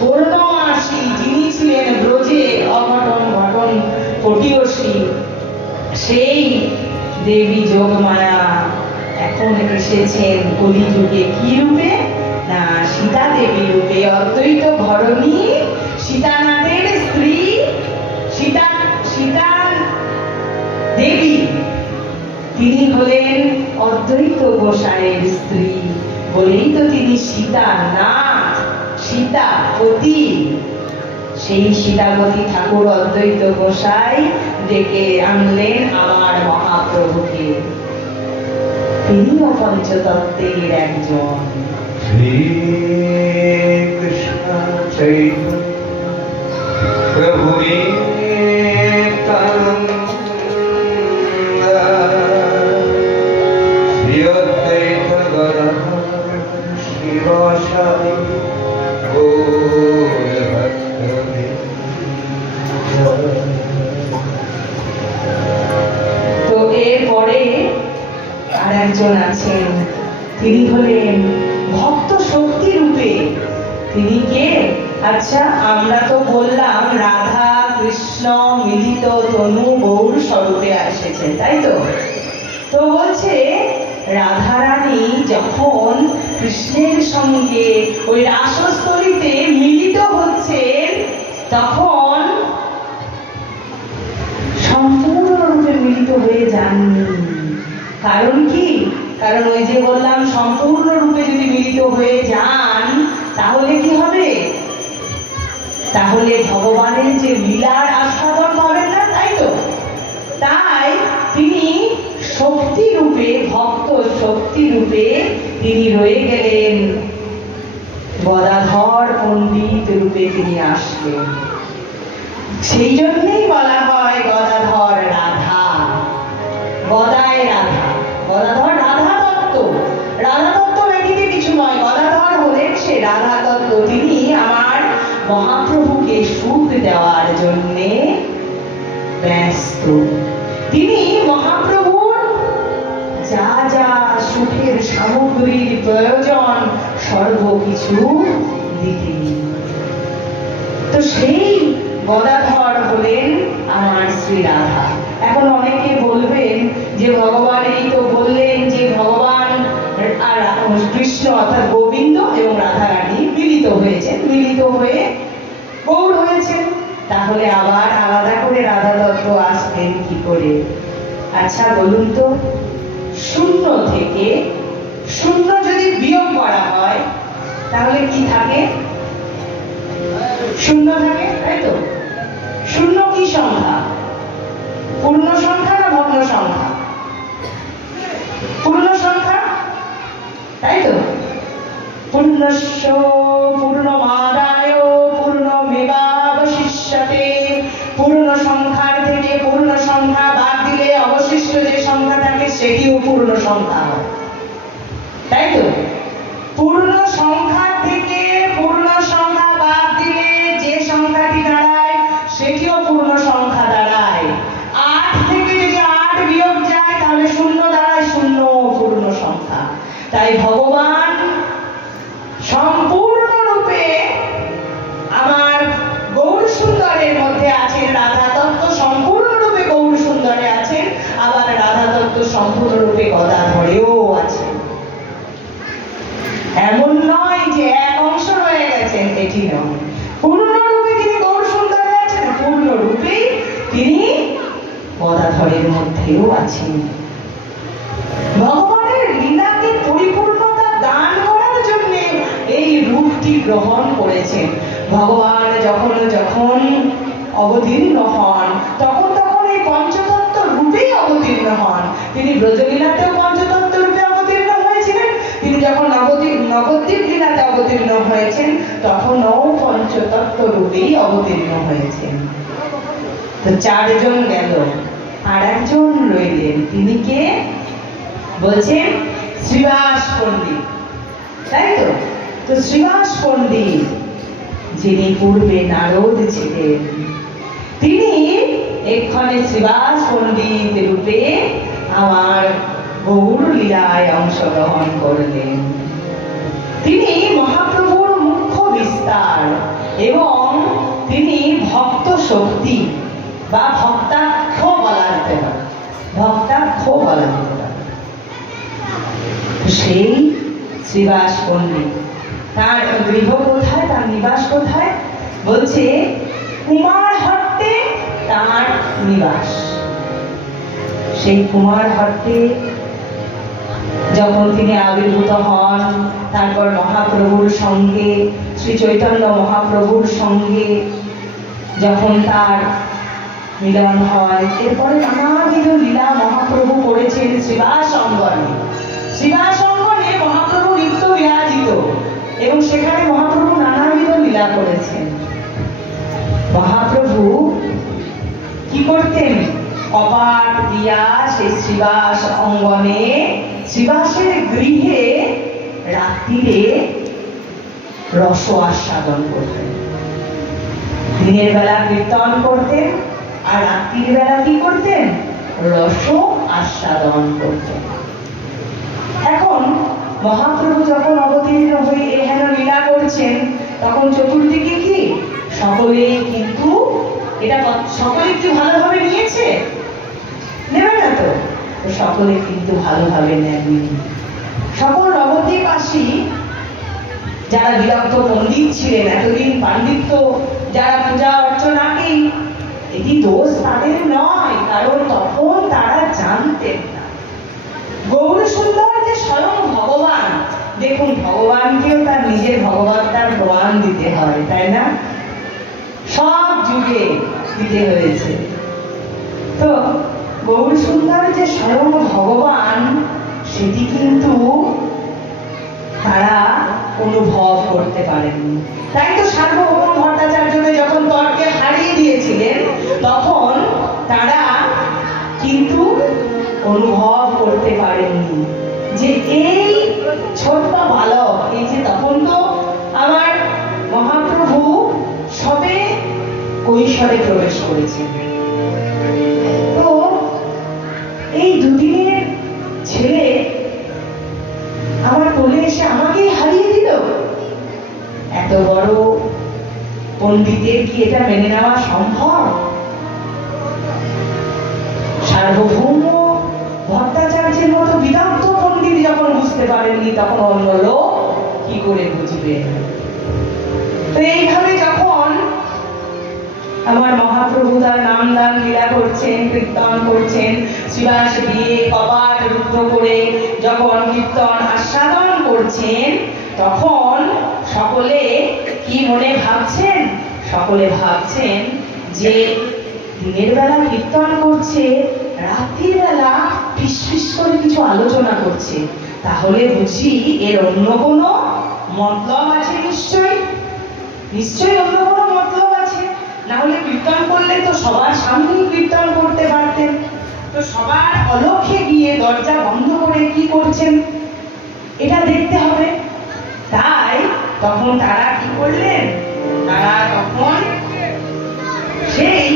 পূর্ণমাসী, যিনি ছিলেন ব্রজে অঘটন ঘটন পটীয়সী, সেই দেবী যোগমায়া এখন এসেছেন কলিযুগে কি রূপে? না, সীতা দেবী রূপে। অদ্বৈত ঘরণী সীতানাথের স্ত্রী সীতা দেবী, তিনি হলেন অদ্বৈত গোসাইয়ের স্ত্রী বলেই তো তিনি সীতানাথ, সীতাপতি। সেই সীতাপতি ঠাকুর অদ্বৈত গোসাই ডেকে আনলেন আমার মহাপ্রভুকে। তিনিও পঞ্চতত্ত্বের একজন। শ্রীকৃষ্ণ চৈতন্য প্রভু নিত্যানন্দ শ্রীঅদ্বৈত গদাধর শিবাসাদি গৌর ভক্তবৃন্দ। তো এরপরে আর একজন আছেন, তিনি হলেন ভক্ত শক্তি রূপে। তিনি কে? আচ্ছা, আমরা তো বললাম রাধা কৃষ্ণ মিলিত তনু গৌর স্বরূপে এসেছেন, তাই তো? তো বলছে রাধারানী যখন কৃষ্ণের সঙ্গে ওই রাসস্থলীতে মিলিত হচ্ছেন, তখন সম্পূর্ণরূপে মিলিত হয়ে যাননি। কারণ কি? কারণ ওই যে বললাম, সম্পূর্ণরূপে যদি মিলিত হয়ে যান তাহলে কি হবে? তাহলে ভগবানের যে লীলার আস্বাদন পাবেন না, তাই তো? তাই তিনি শক্তি রূপে, ভক্ত শক্তি রূপে তিনি রয়ে গেলেন, গদাধর পণ্ডিত রূপে তিনি আসলেন। সেই জন্যই বলা হয় গদাধর রাধা, গদায় রাধা। গদাধর রাধা তত্ত্ব, রাধা তত্ত্ব ব্যতীত কিছু নয়। গদাধর হলেন সে রাধা তত্ত্ব। তিনি আমার মহাপ্রভুকে সুখ দেওয়ার জন্যে ব্যস্ত। তিনি মহাপ্রভুর যা যা সুখের সামগ্রীর প্রয়োজন সর্বকিছু দিতেন। তো সেই গদাধর হলেন আমার শ্রী রাধা। এখন অনেকে বলবেন যে ভগবান এই তো বললেন যে ভগবান আর কৃষ্ণ অর্থাৎ গোবিন্দ এবং রাধারানী মিলিত হয়েছেন, মিলিত হয়ে গৌর হয়েছেন, তাহলে আবার আলাদা করে রাধা তত্ত্ব আসবেন কি করে? আচ্ছা বলুন তো, শূন্য থেকে শূন্য যদি বিয়োগ করা হয় তাহলে কি থাকে? শূন্য থাকে, তাই তো? শূন্য কি সংখ্যা? পূর্ণ সংখ্যা না ভগ্ন সংখ্যা? পূর্ণ সংখ্যা, তাই তো? পূর্ণস্য পূর্ণমাদায় পূর্ণমেবাবশিষ্যতে। পূর্ণ সংখ্যার থেকে পূর্ণ সংখ্যা বাদ দিলে অবশিষ্ট যে সংখ্যা থাকে সেটিও পূর্ণ সংখ্যা হয়, তাই তো? পূর্ণ সংখ্যা থেকে পূর্ণ সংখ্যা বাদ দিলে যে সংখ্যাটি দাঁড়ায় সেটিও পূর্ণ সংখ্যা দাঁড়ায়। 8 থেকে যদি 8 বিয়োগ যায় তাহলে শূন্য দাঁড়ায়, শূন্য পূর্ণ সংখ্যা। তাই ভগবান সম্পূর্ণরূপে আমার গৌর সুন্দরের মধ্যে আছেন। রাধা তত্ত্ব সম্পূর্ণরূপে গৌর সুন্দরে আছেন, আবার রাধা তত্ত্ব সম্পূর্ণরূপে গদাধরেও আছেন। এমন নয় যে এক অংশ রয়ে গেছেন, এটি নয়। পূর্ণরূপে তিনি গৌর সুন্দরে আছেন, পূর্ণরূপে তিনি গদাধরের মধ্যেও আছেন। ভগবানের লীলাকে পরিপূর্ণতা দান করার জন্য এই রূপটি গ্রহণ করেছেন। ভগবান যখন যখন অবতীর্ণ হন তখন তখন এই পঞ্চতত্ত্ব রূপেই অবতীর্ণ হন। তিনি ব্রজলীলাতেও পঞ্চতত্ত্ব রূপে অবতীর্ণ হয়েছিলেন, তিনি যখন নবদ্বীপ লীলাতে অবতীর্ণ হয়েছেন তখনও পঞ্চতত্ত্ব রূপেই অবতীর্ণ হয়েছেন। তো 4 জন গেল, আর একজন রইলেন। তিনি কে? বলছেন শ্রীবাস পণ্ডিত, তাই তো? তো শ্রীবাস পণ্ডিত যিনি পূর্বে নারদ ছিলেন, তিনি এক্ষণে শ্রীবাস পণ্ডিত রূপে আমার গৌর লীলায় অংশগ্রহণ করলেন। তিনি মহাপ্রভুর মুখ্য বিস্তার এবং তিনি ভক্ত শক্তি বা ভক্তাক্ষ বলা যেতে পারে, ভক্তাক্ষ বলা যেতে পারে। সেই শ্রীবাস পণ্ডিত, তার গৃহ কোথায়, তার নিবাস কোথায়? বলছে কুমারহট্টে তার নিবাস। সেই কুমারহট্টে যখন তিনি আবির্ভূত হন, তারপর মহাপ্রভুর সঙ্গে, শ্রী চৈতন্য মহাপ্রভুর সঙ্গে যখন তার মিলন হয়, এরপরে নানাবিধ লীলা মহাপ্রভু করেছেন শ্রীবাস অঙ্গনে। শ্রীবাস অঙ্গনে মহাপ্রভু নিত্য বিরাজিত এবং সেখানে মহাপ্রভু নানাবিধ লীলা করেছেন। মহাপ্রভু কি করতেন? কপাট দিয়া সেই শ্রীবাস অঙ্গনে শ্রী শ্রীবাসের গৃহে রাত্রিরে রস আস্বাদন করতেন। দিনের বেলা কীর্তন করতেন আর রাত্রির বেলা কি করতেন? রস আস্বাদন করতেন। এখন মহাপ্রভু যখন অবতীর্ণ হয়ে এহেন লীলা করছেন, তখন চতুর্দিকে কি সকলেই কিন্তু এটা সকলে কি ভালোভাবে নিয়েছে? নেবে না তো? সকলে কিন্তু ভালোভাবে নেননি। সকল নবদ্বীপবাসী যারা বিরক্ত পণ্ডিত ছিলেন, এতদিন পাণ্ডিত্য যারা পূজা অর্চনাকেই, এটি দোষ তাদের নয়, কারণ তখন তারা জানতেন না গৌর সুন্দর যে স্বয়ং ভগবান। দেখুন, ভগবানকেও তার নিজের ভগবত্তার প্রমাণ দিতে হয়, তাই না? সব যুগে দিতে হয়েছে। তো গৌর সুন্দর যে স্বয়ং ভগবান, সেটি কিন্তু তারা অনুভব করতে পারেননি। তাই তো সার্বভৌম ভট্টাচার্যকে যখন তর্কে হারিয়ে দিয়েছিলেন, তখন তারা কিন্তু অনুভব করতে পারেননি যে এই ছোট্ট বালক, এই যে তখন তো আমার মহাপ্রভু সবে কৈশোরে প্রবেশ করেছেন, তো এই দুদিনের ছেলে আমার কোলে এসে আমাকেই হারিয়ে দিল। এত বড় পণ্ডিতের কি এটা মেনে নেওয়া সম্ভব? সার্বভৌম ভট্টাচার্যের মতো বিদগ্ধ পণ্ডিত যখন বুঝতে পারেননি, তখন অন্য লোক কি করে বুঝবে? তো এইভাবে যখন আমার মহাপ্রভু তার নাম দান লীলা করছেন, কীর্তন করছেন, শ্রীবাস দিয়ে কপাট রুদ্ধ করে যখন কীর্তন আস্বাদন করছেন, তখন সকলে কি মনে ভাবছেন? সকলে ভাবছেন যে দিনের বেলা কীর্তন করছে, রাত্রির বেলা ফিসফিস করে কিছু আলোচনা করছে, তাহলে বুঝি এর অন্য কোনো মতলব আছে। নিশ্চয়ই নিশ্চয়ই অন্য কোনো মতলব আছে, না হলে কীর্তন করলে তো সবার সামনেই কীর্তন করতে পারতেন। তো সবার অলক্ষ্যে গিয়ে দরজা বন্ধ করে কি করছেন এটা দেখতে হবে। তাই তখন তারা কি করলেন? তারা তখন সেই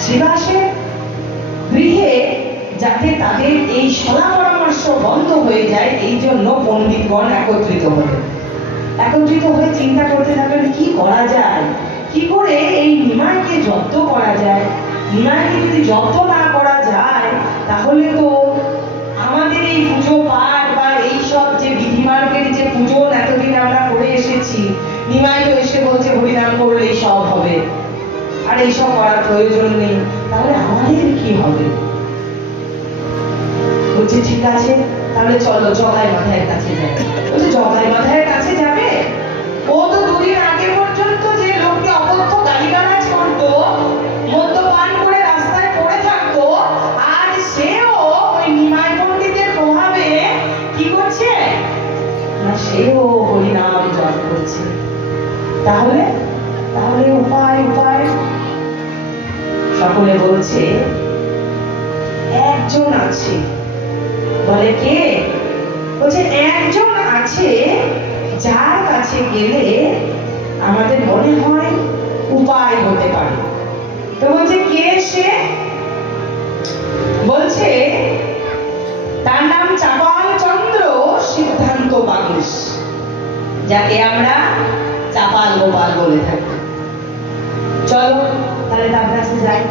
শ্রীবাসের গৃহে, যাতে তাদের এই শোনা পরামর্শ বন্ধ হয়ে যায়, এই জন্য পণ্ডিতগণ একত্রিত হলেন। একত্রিত হয়ে চিন্তা করতে থাকলেন কি করা যায়, কি করে এই নিমাইকে জব্দ করা যায়। নিমাইকে যদি জব্দ না করা যায়, তাহলে তো আমাদের এই পুজো পাঠ বা এই সব যে বিধিমার্গের যে পুজো এতদিন আমরা করে এসেছি, নিমাই তো এসে বলছে হরিনাম করলেই সব হবে, আর এইসব করার প্রয়োজন নেই, তাহলে আমাদের কি হবে? বলছে ঠিক আছে, তাহলে চলো জগাই মাথায়ের কাছে যাবে। বলছে জগাই মাথায়ের কাছে যাবে? ও তো দুদিন আগে পর্যন্ত যে লোককে অকথ্য গালিগালাজ করতো, মদ্যপান করে রাস্তায় পড়ে থাকতো, আজ সেও ওই নিমাই পণ্ডিতের প্রভাবে কি করছে না, সেও হরিনাম জপ করছে। তাহলে তাহলে উপায় উপায় সকলে বলছে একজন আছে। বলে কে? বলছে একজন আছে যার কাছে গেলে আমাদের মনে হয় উপায় হতে পারে। তো বলছে কে সে? বলছে তার নাম চাপাল চন্দ্র সিদ্ধান্ত বাগীশ, যাকে আমরা চাপাল গোপাল বলে থাকি। চলো তাহলে তার কাছে যাই।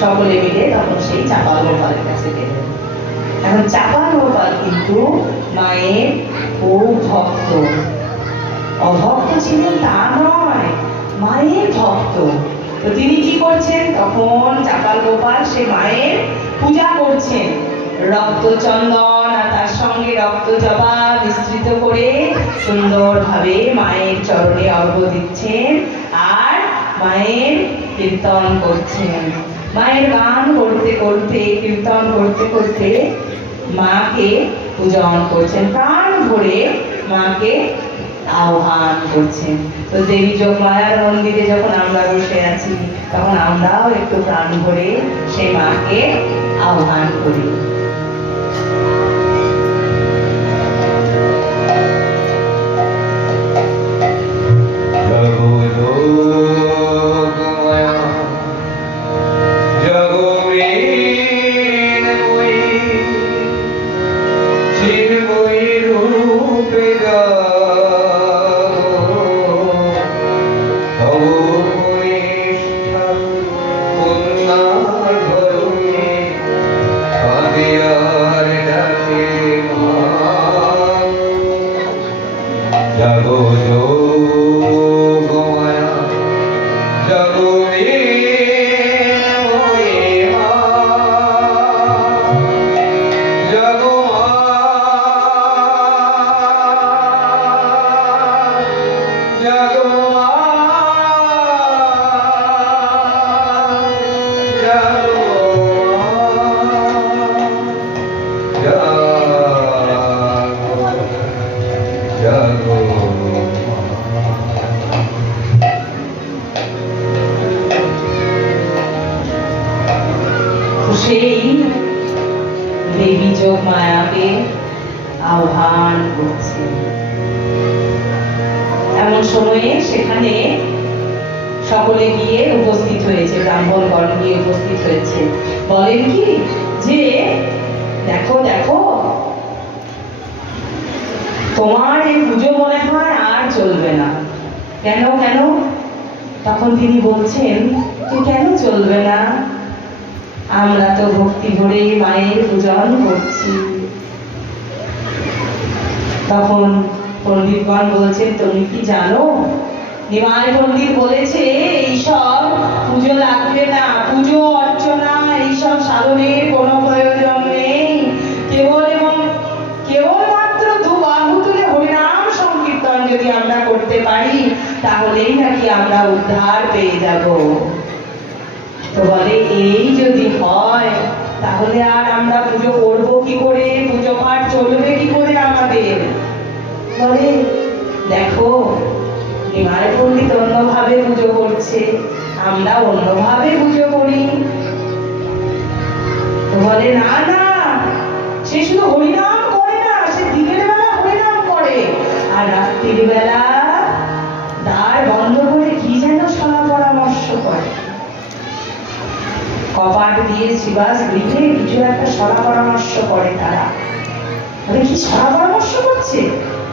সকলে মিলে তখন সেই চাপাল গোপালের কাছে গেলেন। এখন চাপাল গোপাল কিন্তু মায়ের খুব ভক্ত, অভক্ত ছিলেন তা নয়, মায়ের ভক্ত। তো তিনি কি করছেন? তখন চাপাল গোপাল সে মায়ের পূজা করছেন, রক্ত চন্দন আর তার সঙ্গে রক্ত জবা মিশ্রিত করে সুন্দরভাবে মায়ের চরণে অর্ঘ্য দিচ্ছেন আর মায়ের কীর্তন করছেন। মায়ের গান করতে করতে, কীর্তন করতে করতে মাকে পূজন করছেন, প্রাণ ভরে মাকে আহ্বান করছেন। তো দেবী যোগমায়ার মন্দিরে যখন আমরা বসে আছি, তখন আমরাও একটু প্রাণ ভরে সেই মাকে আহ্বান করি। জাগো যোগমায়া জাগো জাগো জাগো সেই দেবী যোগ মায়াকে আহ্বান করছে। এমন সময়ে সেখানে সকলে গিয়ে উপস্থিত হয়েছে, ব্রাহ্মণগণ গিয়ে উপস্থিত হয়েছে। বলেন কি যে দেখো দেখো তোমার এই পুজো মনে হয় আর চলবে না। কেন কেন? তখন তিনি বলছেন যে কেন চলবে না? আমরা তো ভক্তি ভরে মায়ের পূজন করছি। তখন পণ্ডিতগণ বলছেন তুমি কি জানো, নিমাই পণ্ডিত বলেছে এইসব পুজো লাগবে না, পুজো অর্চনা এইসব সাধনের কোনো প্রয়োজন নেই। কেবলমাত্র দু বাহু তুলে হরিনাম সংকীর্তন যদি আমরা করতে পারি তাহলেই নাকি আমরা উদ্ধার পেয়ে যাব। তো বলে এই যদি হয় তাহলে আর আমরা পুজো করব কি করে, পুজো পাঠ চলবে কি করে আমাদের? বলে দেখো নিমাই পণ্ডিত অন্যভাবে পুজো করছে, আমরা অন্যভাবে পুজো করি। তো বলে না না, সে শুধু হরিনাম করে না, সে দিনের বেলা হরিনাম করে আর রাত্রির বেলা দ্বার বন্ধ করে কি যেন সলা পরামর্শ করে। কপাট দিয়ে শিবাস গৃহে কিছু একটা সলা পরামর্শ করে তারা। কি সলা পরামর্শ করছে?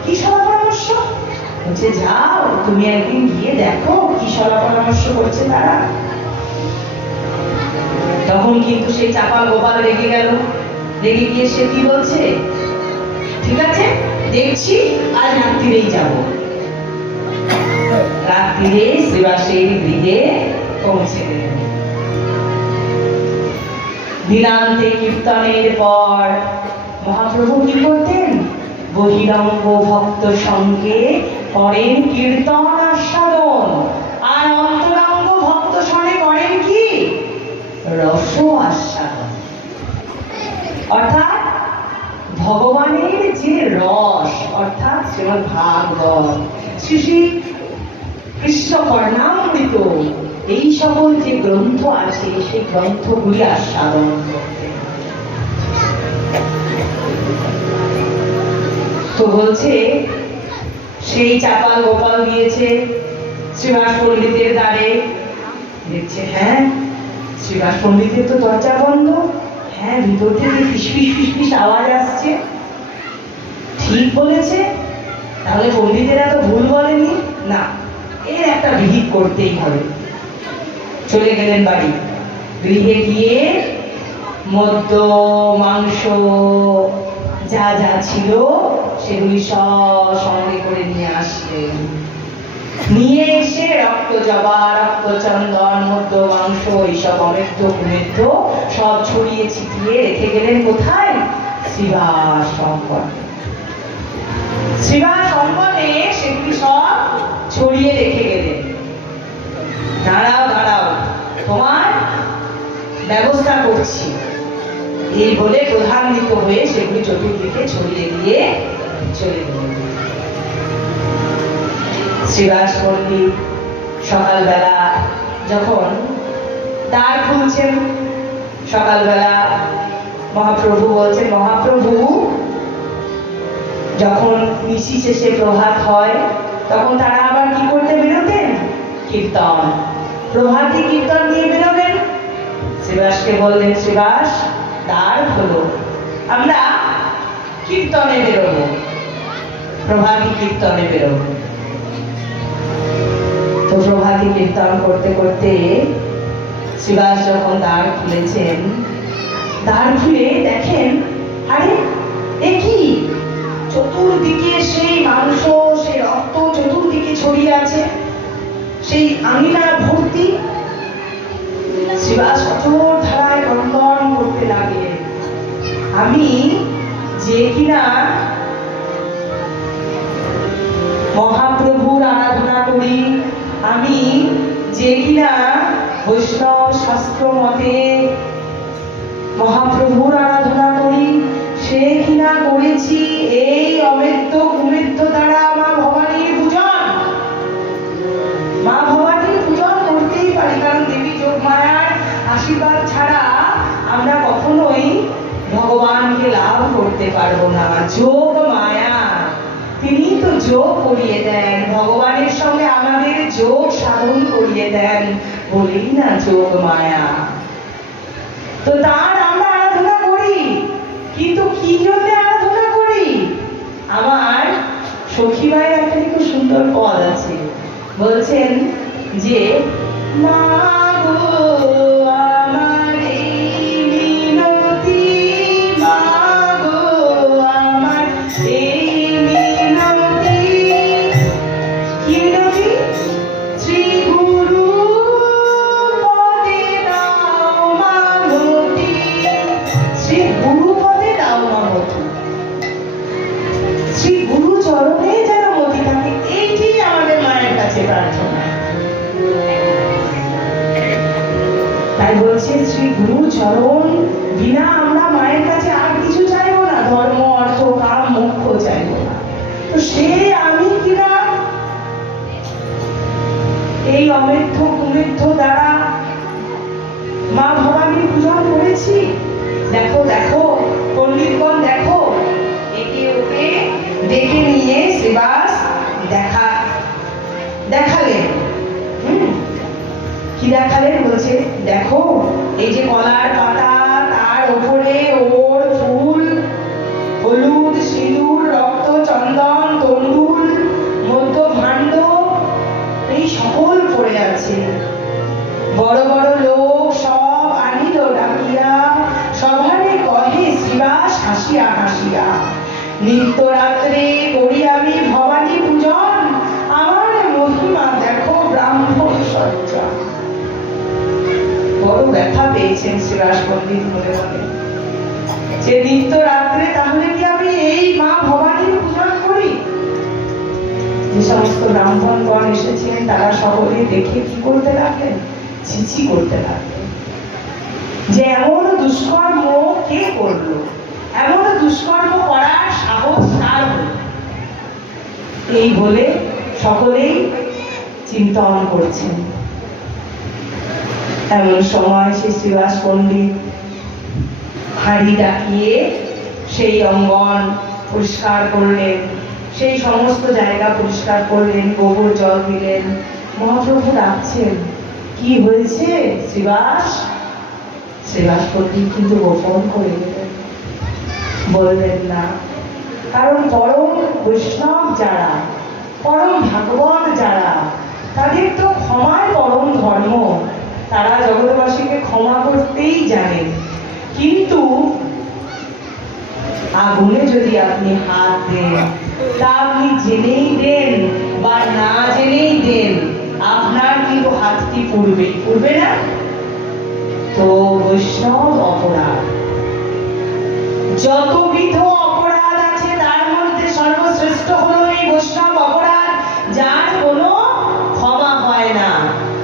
কি সলা পরামর্শ বলছে? যাও তুমি একদিন গিয়ে দেখো কি সলা পরামর্শ করছে তারা। তখন কিন্তু সেই চাপা গোপাল রেগে গেল। রেগে গিয়ে সে কি বলছে, ঠিক আছে দেখছি আজ রাত্রিরেই যাব। রাত্রিরে শ্রীবাসের গৃহে পৌঁছে গেলেন। দিনান্তে কীর্তনের পর মহাপ্রভু কি করতেন? বহিরঙ্গ ভক্ত সঙ্গে করেন কীর্তন আস্বাদন, আর অন্তরঙ্গ ভক্ত সঙ্গে করেন কি? রস আস্বাদন। অর্থাৎ ভগবানের যে রস, অর্থাৎ শ্রীমদ্ ভাগবত, শ্রী কৃষ্ণ কর্ণামৃত, এই সকল যে গ্রন্থ আছে সেই গ্রন্থগুলি আস্বাদন করতেন। তো বলছে সেই চাপাল গোপাল দিয়েছে শ্রীবাস পণ্ডিতের দ্বারে। দেখছে হ্যাঁ শ্রীবাস পণ্ডিতের তো দরজা বন্ধ, হ্যাঁ ভিতর থেকে ফিসফিস ফিসফিস আওয়াজ আসছে। ঠিক বলেছে, তাহলে পণ্ডিতেরা তো ভুল বলেনি, না এর একটা বিহিত করতেই হবে। চলে গেলেন বাড়ি। গৃহে গিয়ে মদ্য মাংস যা যা ছিল সেগুলি সব সঙ্গে করে নিয়ে আসলেন। নিয়ে এসে রক্ত জবা, রক্ত চন্দন, মদ্য মাংস এইসব অমেধ্য কুমেধ্য সব ছড়িয়ে ছিটিয়ে রেখে গেলেন কোথায়? শ্রীবাস অঙ্গনে। শ্রীবাস অঙ্গনে সেগুলি সব ছড়িয়ে রেখে গেলেন। দাঁড়াও দাঁড়াও তোমার ব্যবস্থা করছি, এই বলে প্রধান্বিত হয়ে সেগুলি চতুর্দিকে ছড়িয়ে দিয়ে চলে গেলেন। শ্রীবাস পণ্ডিত সকালবেলা যখন দ্বার খুলছেন, সকালবেলা মহাপ্রভু বলছেন, মহাপ্রভু যখন নিশি শেষে প্রভাত হয় তখন তারা আবার কি করতে বেরোতেন? কীর্তন। প্রভাতী কীর্তন নিয়ে বেরোবেন। শ্রীবাসকে বললেন, শ্রীবাস দ্বার খোলো, আমরা কীর্তনে বেরোবো। প্রভাতী কীর্তনে বেরোবো। তো প্রভাতী কীর্তন করতে করতে শ্রীবাস যখন দ্বার খুলেছেন, দ্বার খুলে দেখেন, আরে এ কি, চতুর্দিকে সেই মাংস, সেই রক্ত চতুর্দিকে ছড়িয়ে আছে, সেই আঙিনা ভর্তি। শ্রীবাস কঠোর ধারায় ক্রন্দন করতে লাগলেন, আমি যে কিনা মহাপ্রভুর আরাধনা করি, আমি যে কিনা বৈষ্ণব শাস্ত্র মতে মহাপ্রভুর আরাধনা করি, সে কিনা করেছি এই অমেদ্য কুমেদ্য দ্বারা মা ভবানীর পূজন। মা ভবানীর পূজন করতেই পারি, কারণ দেবী যোগ মায়ার আশীর্বাদ ছাড়া আমরা কখনোই ভগবানকে লাভ করতে পারবো না। যোগ মায়া, তিনি তো যোগ করিয়ে দেন, ভগবানের সঙ্গে আমাদের যোগ সাধন করিয়ে দেন বলেই না যোগ মায়া। তো তার আমরা আরাধনা করি, কিন্তু কি জন্য আরাধনা করি? আমার সখী মায়ের একটা খুব সুন্দর পদ আছে, বলছেন যে মা গো আমার এই মিনতি, মা গো আমার এই মিনতি, কি মিনতি? শ্রী গুরু পদে দাও মানতি, শ্রী গুরু পদে দাও মানতি, শ্রী গুরু চরণে যেন মতি থাকে, এইটি আমাদের মায়ের কাছে প্রার্থনা। তাই বলছে শ্রী গুরু চরণ বিনা আমরা মায়ের কাছে আর কিছু চাইবো না, ধর্ম অর্থ কাম মোক্ষ চাইবো না। তো সে আমি কিনা এই অমেধ্য কুমেধ্য দ্বারা মা ভবানীর পূজন করেছি। দেখো দেখো পণ্ডিতগণ, দেখো, একে ওকে ডেকে নিয়ে শ্রীবাস দেখালেন। কি দেখালেন? বলছে দেখো এই যে কলার পাতা, তার উপরে ওর ফুল, হলুদ, সিঁদুর, রক্ত, চন্দন, তণ্ডুল, মধ্য ভাণ্ড, এই সকল পড়ে আছে। বড় বড় লোক সব আনিল ডাকিয়া, সভারে কহে শ্রীবাস হাসিয়া হাসিয়া, নিত্য রাত্রে করি আমি ভবানী পূজন, আমার মহিমা দেখো ব্রাহ্মণ সজ্জা। বড় ব্যথা পেয়েছেন শ্রীবাস পণ্ডিত মনে মনে, যে নিত্য রাত্রে তাহলে কি আমি এই মা ভবানীর পূজন করি? যে সমস্ত ব্রাহ্মণগণ এসেছেন তারা সকলে দেখে কি করতে লাগলেন? ছিছি করতে লাগলেন, যে এমন দুষ্কর্ম কে করলো, এমন দুষ্কর্ম করার সাহস কার হলো? এই বলে সকলেই চিন্তন করছেন। এমন সময় সে শ্রীবাস পণ্ডিত হাঁড়ি ডাকিয়ে সেই অঙ্গন পরিষ্কার করলেন, সেই সমস্ত জায়গা পরিষ্কার করলেন, গোবর জল দিলেন। মহাপ্রভু ডাকছেন, কি হয়েছে শ্রীবাস? শ্রীবাস পণ্ডিত কিন্তু গোপন করে দিলেন, বললেন না। কারণ পরম বৈষ্ণব যারা, পরম ভাগবত যারা, তাদের তো ক্ষমায় পরম ধর্ম, তারা জগৎবাসীকে ক্ষমা করতেই জানেন। কিন্তু আগুনে যদি আপনি হাত দেন, তা আপনি জেনেই দেন বা না জেনেই দেন, আপনার কিন্তু হাতটি পুড়বে না? তো বৈষ্ণব অপরাধ, যতবিধ অপরাধ আছে তার মধ্যে সর্বশ্রেষ্ঠ হলো এই বৈষ্ণব অপরাধ, যার কোনো ক্ষমা হয় না।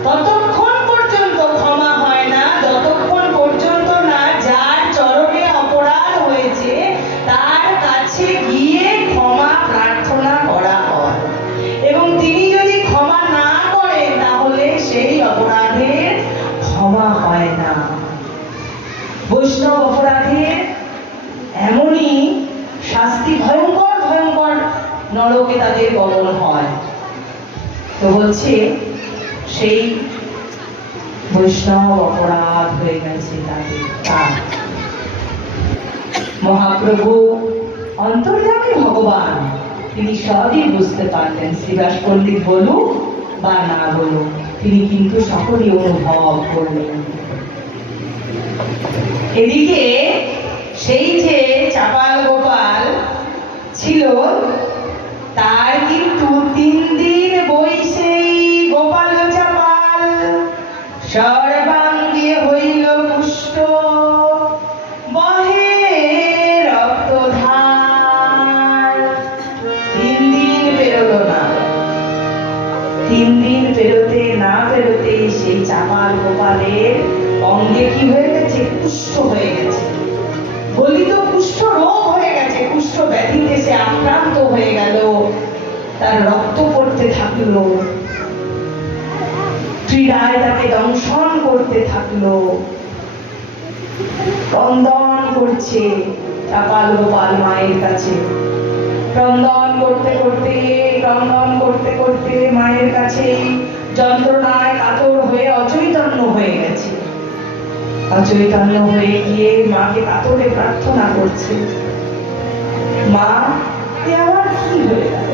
ততক্ষণ পর্যন্ত ক্ষমা হয় না যতক্ষণ পর্যন্ত না যার চরণে অপরাধ হয়েছে তার কাছে গিয়ে ক্ষমা প্রার্থনা করা হয়, এবং তিনি যদি ক্ষমা না করেন তাহলে সেই অপরাধের ক্ষমা হয় না। বৈষ্ণব অপরাধের এমনই শাস্তি, ভয়ঙ্কর ভয়ঙ্কর নরকে তাদের গমন হয়। তো বলছে সেই বৈষ্ণব অপরাধ হয়ে গেছে তাদের। মহাপ্রভু অন্তর্যামী ভগবান, তিনি সবই বুঝতে পারতেন, শ্রীবাস পণ্ডিত বলুক বা না বলুক, তিনি কিন্তু সকলই অনুভব করলেন। এদিকে সেই যে চাপাল গোপাল ছিল, তার কিন্তু 3 দিন বৈশেই গোপাল চাপাল সর্বাঙ্গে হইল পুষ্ট, বহে রক্তধার। 3 দিন পেরোলো না। 3 দিন পেরোতে না পেরোতেই সেই চাপাল গোপালের অঙ্গে কি হয়ে গেছে? কুষ্ঠ হয়ে গেছে, গলিত কুষ্ঠ রোগ হয়ে গেছে, কুষ্ঠ ব্যাধিতে সে আক্রান্ত হয়ে গেল, তার রক্ত পড়তে থাকলো, ক্রীড়ায় তাকে দংশন করতে থাকলো, ক্রন্দন করছে চাপাল গোপাল মায়ের কাছে। ক্রন্দন করতে করতে মায়ের কাছে যন্ত্রণায় কাতর হয়ে অচৈতন্য হয়ে গেছে। অচৈতন্য হয়ে গিয়ে মাকে কাতরে প্রার্থনা করছে, মা, এ আমার কি হয়ে গেল?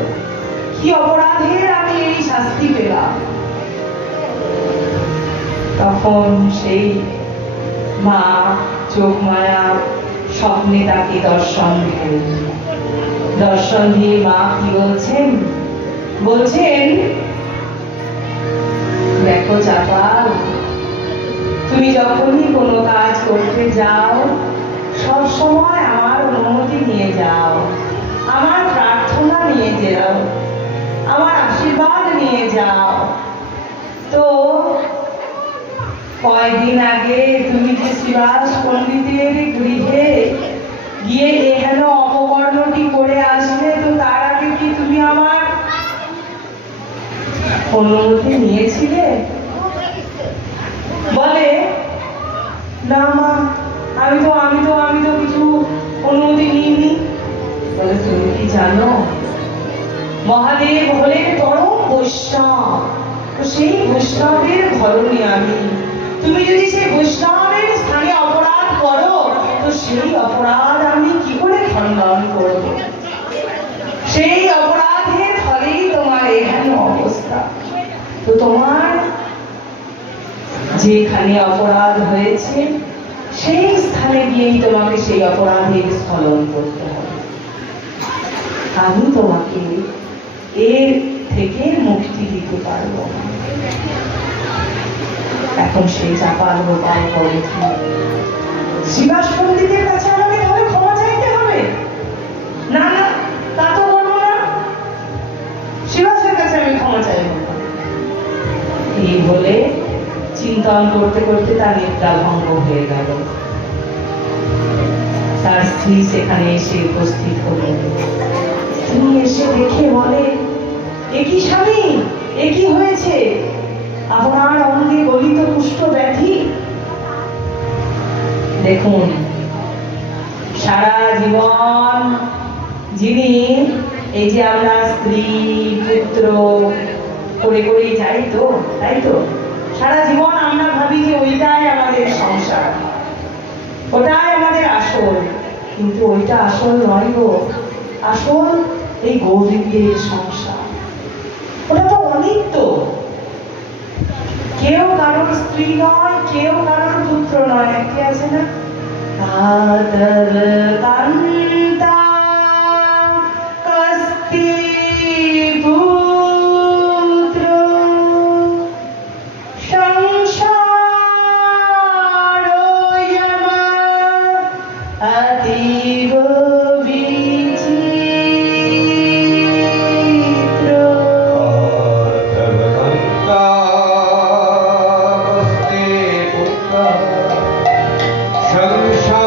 কি অপরাধের আমি এই শাস্তি পেলাম? তখন সেই মা চোখ মায়া স্বপ্নে তাকে দর্শন দিলেন। দর্শন দিয়ে মা কি বলছেন? বলছেন, দেখো চাপাল, তুমি যখনই কোনো কাজ করতে যাও সব সময় আমার অনুমতি নিয়ে যাও, আমার প্রার্থনা নিয়ে যাও, আমার আশীর্বাদ নিয়ে যাও। তো কয়েকদিন আগে তুমি যে শ্রীবাস পণ্ডিতের গৃহে গিয়ে এহেন অপকর্মটি করে আসলে, তো তার আগে কি তুমি আমার অনুমতি নিয়েছিলে? বলে, না মা, আমি তো কিছু অনুমতি নিইনি। বলে, তুমি কি জানো মহাদেব হলেন পরম বৈষ্ণব, তো সেই বৈষ্ণবের ধরনী আমি। তুমি যদি সেই বৈষ্ণবের স্থানে অপরাধ করো, তো সেই অপরাধ আমি কি করে খণ্ডন করব? সেই অপরাধের ফলেই তোমার এখানে অবস্থা। তো তোমার যেখানে অপরাধ হয়েছে সেই স্থানে গিয়েই তোমাকে সেই অপরাধের স্খলন করতে হবে। আমি তোমাকে এর থেকে মুক্তি দিতে পারবো না। এখন সেই চাপাল গোপাল বলে, শ্রীবাস পণ্ডিতের কাছে আমাকে তাহলে ক্ষমা চাইতে হবে? না না, তা তো বলবো না, শ্রীবাসের কাছে আমি ক্ষমা চাইব না। এই বলে চিন্তন করতে করতে তার নিদ্রা ভঙ্গ হয়ে গেল। তার স্ত্রী সেখানে এসে উপস্থিত হলেন। তিনি এসে দেখে বলে, একই স্বামী, একই হয়েছে, আপনার অঙ্গে গলিত কুষ্ঠ ব্যাধি। দেখুন, সারা জীবন যিনি এই যে আমরা স্ত্রী পুত্র করে করে যাই, তো তাই তো সারা জীবন আমরা ভাবি যে ওইটাই আমাদের সংসার, ওটাই আমাদের আসল, কিন্তু ওইটা আসল নয় গো। আসল এই গৌরীদের সংসার, ওটা তো অনিত্য। কেউ কারোর স্ত্রী নয়, কেউ কারোর পুত্র নয়, কি আছে না, কাতর কান্তা কস্তি পুত্র সংসার অতীব বিচিত্র। সংসার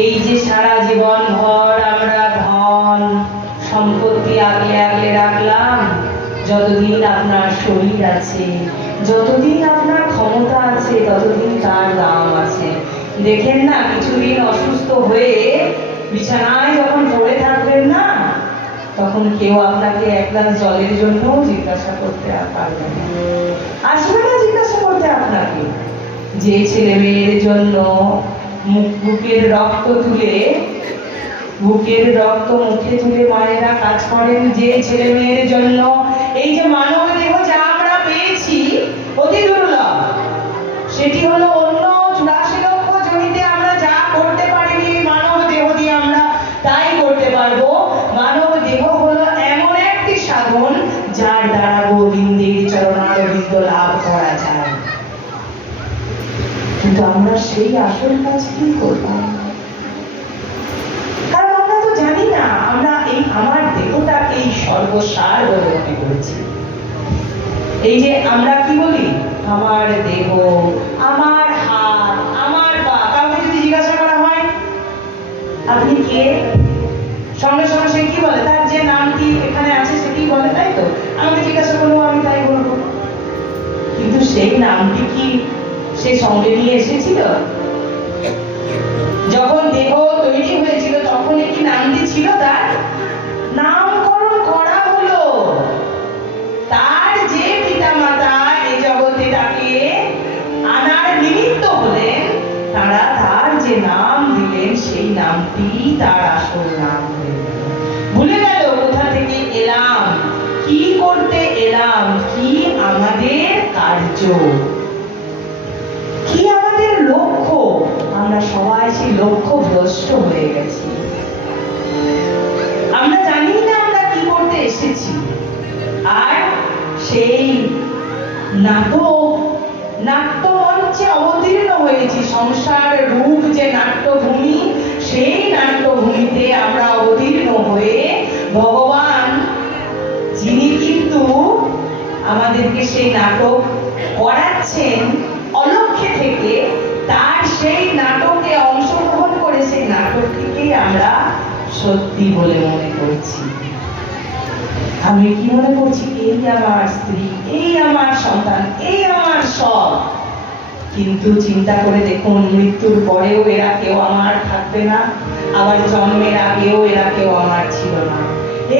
এই যে সারা জীবন ভর আমরা ধন সম্পত্তি আগলে আগলে রাখলাম, যতদিন আপনার শরীর আছে, যতদিন আপনার ক্ষমতা আছে, ততদিন তার দাম আছে। দেখেন না, কিছুদিন অসুস্থ হয়ে বিছানায় যখন পড়ে থাকবেন না, তখন কেউ আপনাকে এক গ্লাস জলের জন্য জিজ্ঞাসা করতে পারবে না, আসবে না জিজ্ঞাসা করতে আপনাকে। যে ছেলে মেয়ের জন্য বুকের রক্ত মুখে তুলে মায়েরা কাজ করেন, যে ছেলে মেয়ের জন্য এই যে মানব দেহ যা আমরা পেয়েছি অতি দুর্লভ, সেটি হলো অন্য 84 লক্ষ জমিতে আমরা যা করতে পারিনি, মানব দেহ দিয়ে আমরা তাই করতে পারবো। মানব দেহ হলো এমন একটি সাধন যার দ্বারা গোবিন্দের চরণারবিন্দ লাভ করা যায়। কিন্তু আমরা সেই আসল কাজ কি করব? কারণ আমরা তো জানি না, আমরা এই আমার দেহটাকে সর্বসার বলে মনে করছি। এই যে আমরা কি বলি, আমার দেহ, আমার হাত, আমার পা, কাউকে যদি জিজ্ঞাসা করা হয় আপনি কে, সঙ্গে সঙ্গে সে কি বলে, তার যে নামটি এখানে আছে সেটি বলে, তাই তো? আমাকে জিজ্ঞাসা করবো, আমি তাই বলবো। কিন্তু সেই নামটি কি সে সঙ্গে নিয়ে এসেছিল? যখন দেহ তৈরি হয়েছিল তখন কি নামটি ছিল? তার নামকরণ করা হলো। তার যে পিতা মাতা এই জগতে তাকে আনার নিমিত্ত হলেন, তারা তার যে নাম দিলেন সেই নামটি তার আসল নাম হয়ে গেল। ভুলে গেল কোথা থেকে এলাম, কি করতে এলাম, কি আমাদের কার্য, কি আমাদের লক্ষ্য। আমরা সবাই সেই লক্ষ্য ভ্রষ্ট হয়ে গেছি। আমরা জানি না আমরা কি করতে এসেছি। আর সেই নাট্যমঞ্চে অবতীর্ণ হয়েছি, সংসার রূপ যে নাট্যভূমি, সেই নাট্যভূমিতে আমরা অবতীর্ণ হয়ে ভগবান, যিনি কিন্তু আমাদেরকে সেই নাটক করাচ্ছেন অলক্ষ্যে থেকে, তার সেই নাটকে অংশগ্রহণ করে সেই নাটকটিকেই আমরা সত্যি বলে মনে করছি। আমি কি মনে করছি, এই আমার স্ত্রী, এই আমার সন্তান, এই আমার সব। কিন্তু চিন্তা করে দেখুন, মৃত্যুর পরেও এরা কেউ আমার থাকবে না, আবার জন্মের আগেও এরা কেউ আমার ছিল না।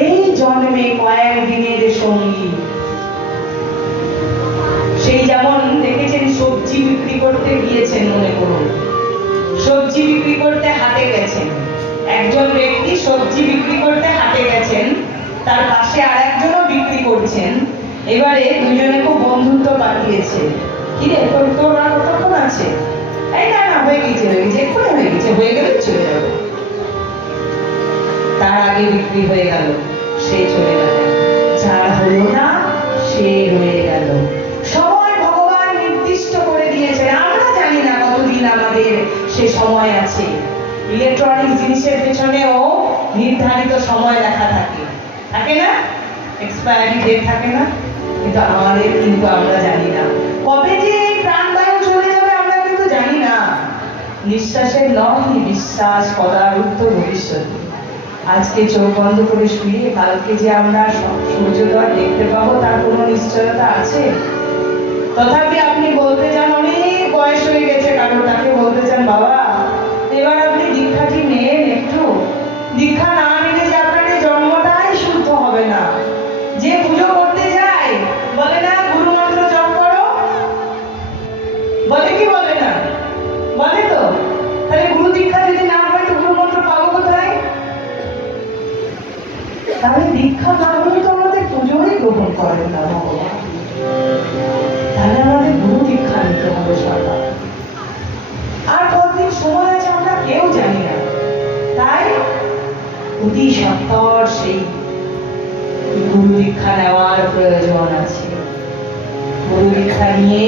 এই জন্মে কয়েকদিনের সঙ্গী। সেই যেমন দেখেছেন, সবজি বিক্রি করতে গিয়েছেন, মনে করুন সবজি বিক্রি করতে হাটে গেছেন, একজন ব্যক্তি সবজি বিক্রি করতে হাটে গেছেন, তার পাশে আর একজনও বিক্রি করছেন। এবারে দুজনে খুব বন্ধুত্ব পাঠিয়েছে, কি রে তোর আর কতক্ষণ আছে? এই না না, হয়ে গেছে এক্ষুনি হয়ে গেছে, হয়ে গেলে চলে যাবে। তার আগে বিক্রি হয়ে গেল, সে চলে গেল। যার হলো না সে রয়ে গেল। সময় ভগবান নির্দিষ্ট করে দিয়েছেন, আমরা জানি না কতদিন আমাদের সে সময় আছে। ইলেকট্রনিক জিনিসের পেছনেও নির্ধারিত সময় লেখা থাকে, থাকে না? এক্সপায়ারি ডেট থাকে না? কিন্তু আমাদের কিন্তু আমরা জানি না কবে যে এই প্রাণবায়ু চলে যাবে, আমরা কিন্তু জানি না। নিঃশ্বাসের নয় বিশ্বাস পদারুদ্ধ ভবিষ্যতে। আজকে চোখ বন্ধ করে শুয়ে কালকে যে আমরা সূর্যোদয় দেখতে পাবো তার কোনো নিশ্চয়তা আছে? তথাপি আপনি বলতে চান, অনেক বয়স হয়ে গেছে কারণ, তাকে বলতে চান, বাবা এবার আপনি দীক্ষাটি নেন একটু। দীক্ষা না নিলে যে আপনার এই জন্মটাই শুদ্ধ হবে না। যে পুজো করতে যায় বলে না গুরু মন্ত্র জপ করো, বলে কি বলে না? বলে তো। তাহলে গুরু দীক্ষা যদি না হয় তো গুরু মন্ত্র পাবো কোথায়? তাহলে দীক্ষা না হলে তো আমাদের পুজোই গ্রহণ করেন না ভগবান। তাহলে আমাদের গুরু দীক্ষা নিতে হবে সরকার। আর কতদিন সময় আছে আমরা কেউ জানি না। তাই অতি সত্বর সেই গুরু দীক্ষা নেওয়ার প্রয়োজন আছে। গুরু দীক্ষা নিয়ে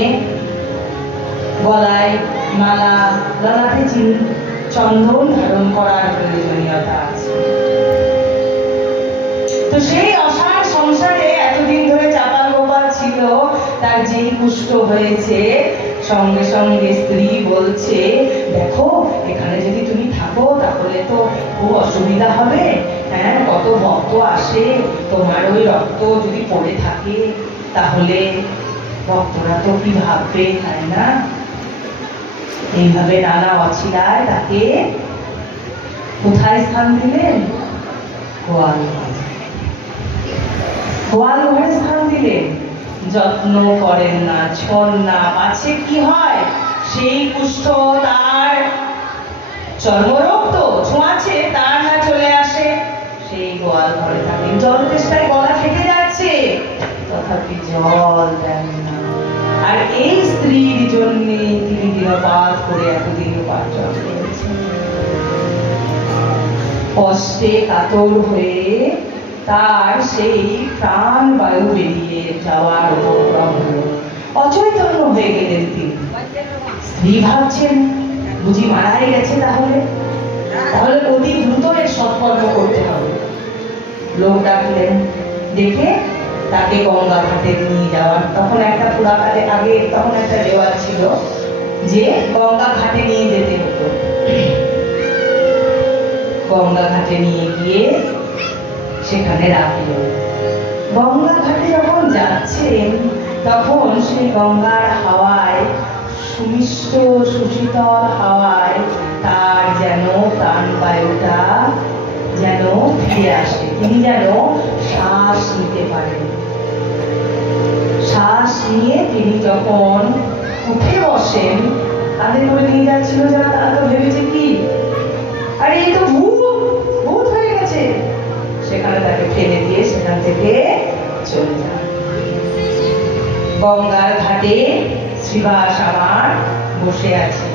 গলায় মালা, গলাতে চন্দন ধারণ করার প্রয়োজনীয়তা আছে। তো সেই অসার সংসারে এতদিন ধরে চাপাল গোপাল ছিল, তার যেই পুষ্ট হয়েছে, সঙ্গে সঙ্গে স্ত্রী বলছে, দেখো এখানে যদি তুমি থাকো রাখো তাহলে তো খুব অসুবিধা হবে। হ্যাঁ, কত ভক্ত আসে, তোমার ওই রক্ত যদি পড়ে থাকে তাহলে ভক্তরা তো কি ভাববে, তাই না? এইভাবে নানা অছিলায় তাকে কোথায় স্থান দিলেন? গোয়াল ঘরে স্থান দিলেন। যত্ন করেন না, ছোন না, পাছে কি হয়, সেই কুষ্ঠ তার চর্মরোগ তো ছোঁয়াছে, তার না চলে আসে। সেই গোয়াল ঘরে থাকেন, জল তেষ্টায় গলা ফেটে যাচ্ছে, তথাপি জল দেন না। আর এই স্ত্রীর জন্য তিনি দিনপাত করে এতদিন উপার্জন করেছেন। কষ্টে কাতর হয়ে তার সেই প্রাণ বায়ু বেরিয়ে যাওয়ার উপক্রম হলো। অচৈতন্য হয়ে গেলেন তিনি। স্ত্রী ভাবছেন বুঝি মারাই গেছে, তাহলে অতি দ্রুত এর সৎকর্ম করতে হবে। লোক ডাকলেন, ডেকে তাকে গঙ্গা ঘাটে নিয়ে যাওয়ার। তখন একটা পুরাকালে আগে তখন একটা রেওয়াজ ছিল যে গঙ্গা ঘাটে নিয়ে যেতে হতো। গঙ্গা ঘাটে নিয়ে গিয়ে সেখানে রাখল। গঙ্গা ঘাটে যখন যাচ্ছেন তখন সেই গঙ্গার হাওয়ায়, সুমিষ্ট সুশীতল হাওয়ায় তার যেন প্রাণবায়ুটা যেন ফিরে আসে, তিনি যেন শ্বাস নিতে পারেন। শ্বাস নিয়ে তিনি যখন উঠে বসেন, তাদের করে নিয়ে যাচ্ছিল যারা, তারা তো ভেবেছে কি, আরে এই তো ভূত হয়ে গেছে। সেখানে তাকে ফেলে দিয়ে সেখান থেকে চলে যান। গঙ্গার ঘাটে শ্রীবাস আমার বসে আছে।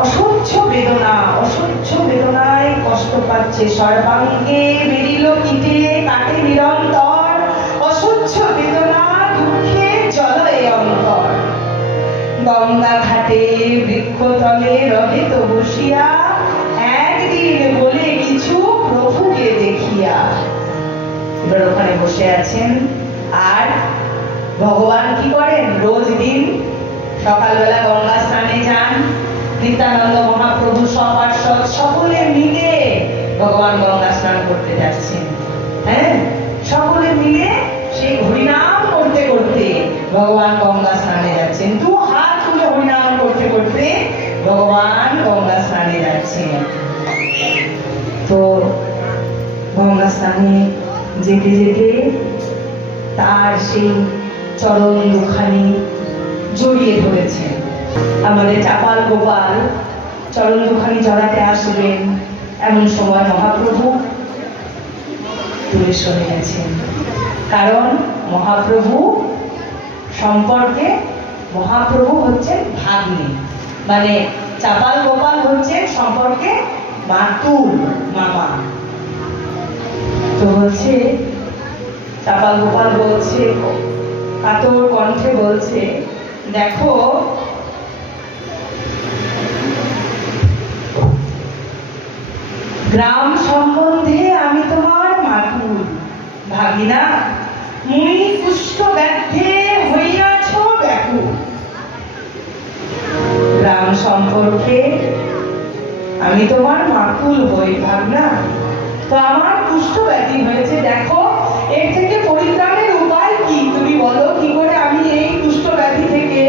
অসহ্য বেদনায় কষ্ট পাচ্ছে, সর্বাঙ্গে বেরিল কিটে কাটে নিরন্তর, অসহ্য বেদনা দুঃখে জ্বলে অন্তর। গঙ্গা ঘাটে বৃক্ষতলে রহে তো বসিয়া, একদিন বলে কিছু প্রভুকে দেখিয়া। এবার ওখানে বসে আছেন। আর ভগবান কি করেন, রোজ দিন সকালবেলা গঙ্গা স্নানে যান। নিত্যানন্দ মহাপ্রভু সপার্ষদ সকলে মিলে ভগবান গঙ্গা স্নান করতে যাচ্ছেন। হ্যাঁ, সকলে মিলে সেই হরিনাম করতে করতে ভগবান গঙ্গা স্নানে যাচ্ছেন। দু হাত তুলে হরিনাম করতে করতে ভগবান গঙ্গা স্নানে যাচ্ছেন। তো গঙ্গা স্নানে যেতে যেতে তার সেই চরণ দুখানি জড়িয়ে ধরেছেন। আমাদের চাপাল গোপাল চরণ দুখানি জড়াতে আসবেন, এমন সময় মহাপ্রভু দূরে সরে গেছেন। কারণ মহাপ্রভু সম্পর্কে, মহাপ্রভু হচ্ছেন ভাগ্নে, মানে চাপাল গোপাল হচ্ছেন সম্পর্কে মাতুল, মামা। তো বলছে, চাপাল গোপাল বলছে, কাতর কণ্ঠে বলছে, দেখো গ্রাম সম্বন্ধে আমি তোমার মাতুল, ভাগিনা মুনি কুষ্ঠ ব্যাধে হইয়াছ ব্যাকুল। গ্রাম সম্পর্কে আমি তোমার মাতুল হই ভাগনা, তো আমার কুষ্ঠ ব্যাধি হয়েছে, দেখো এর থেকে পরিত্রাণের উপায় কি, তুমি বলো কি করে আমি এই কুষ্ঠ ব্যাধি থেকে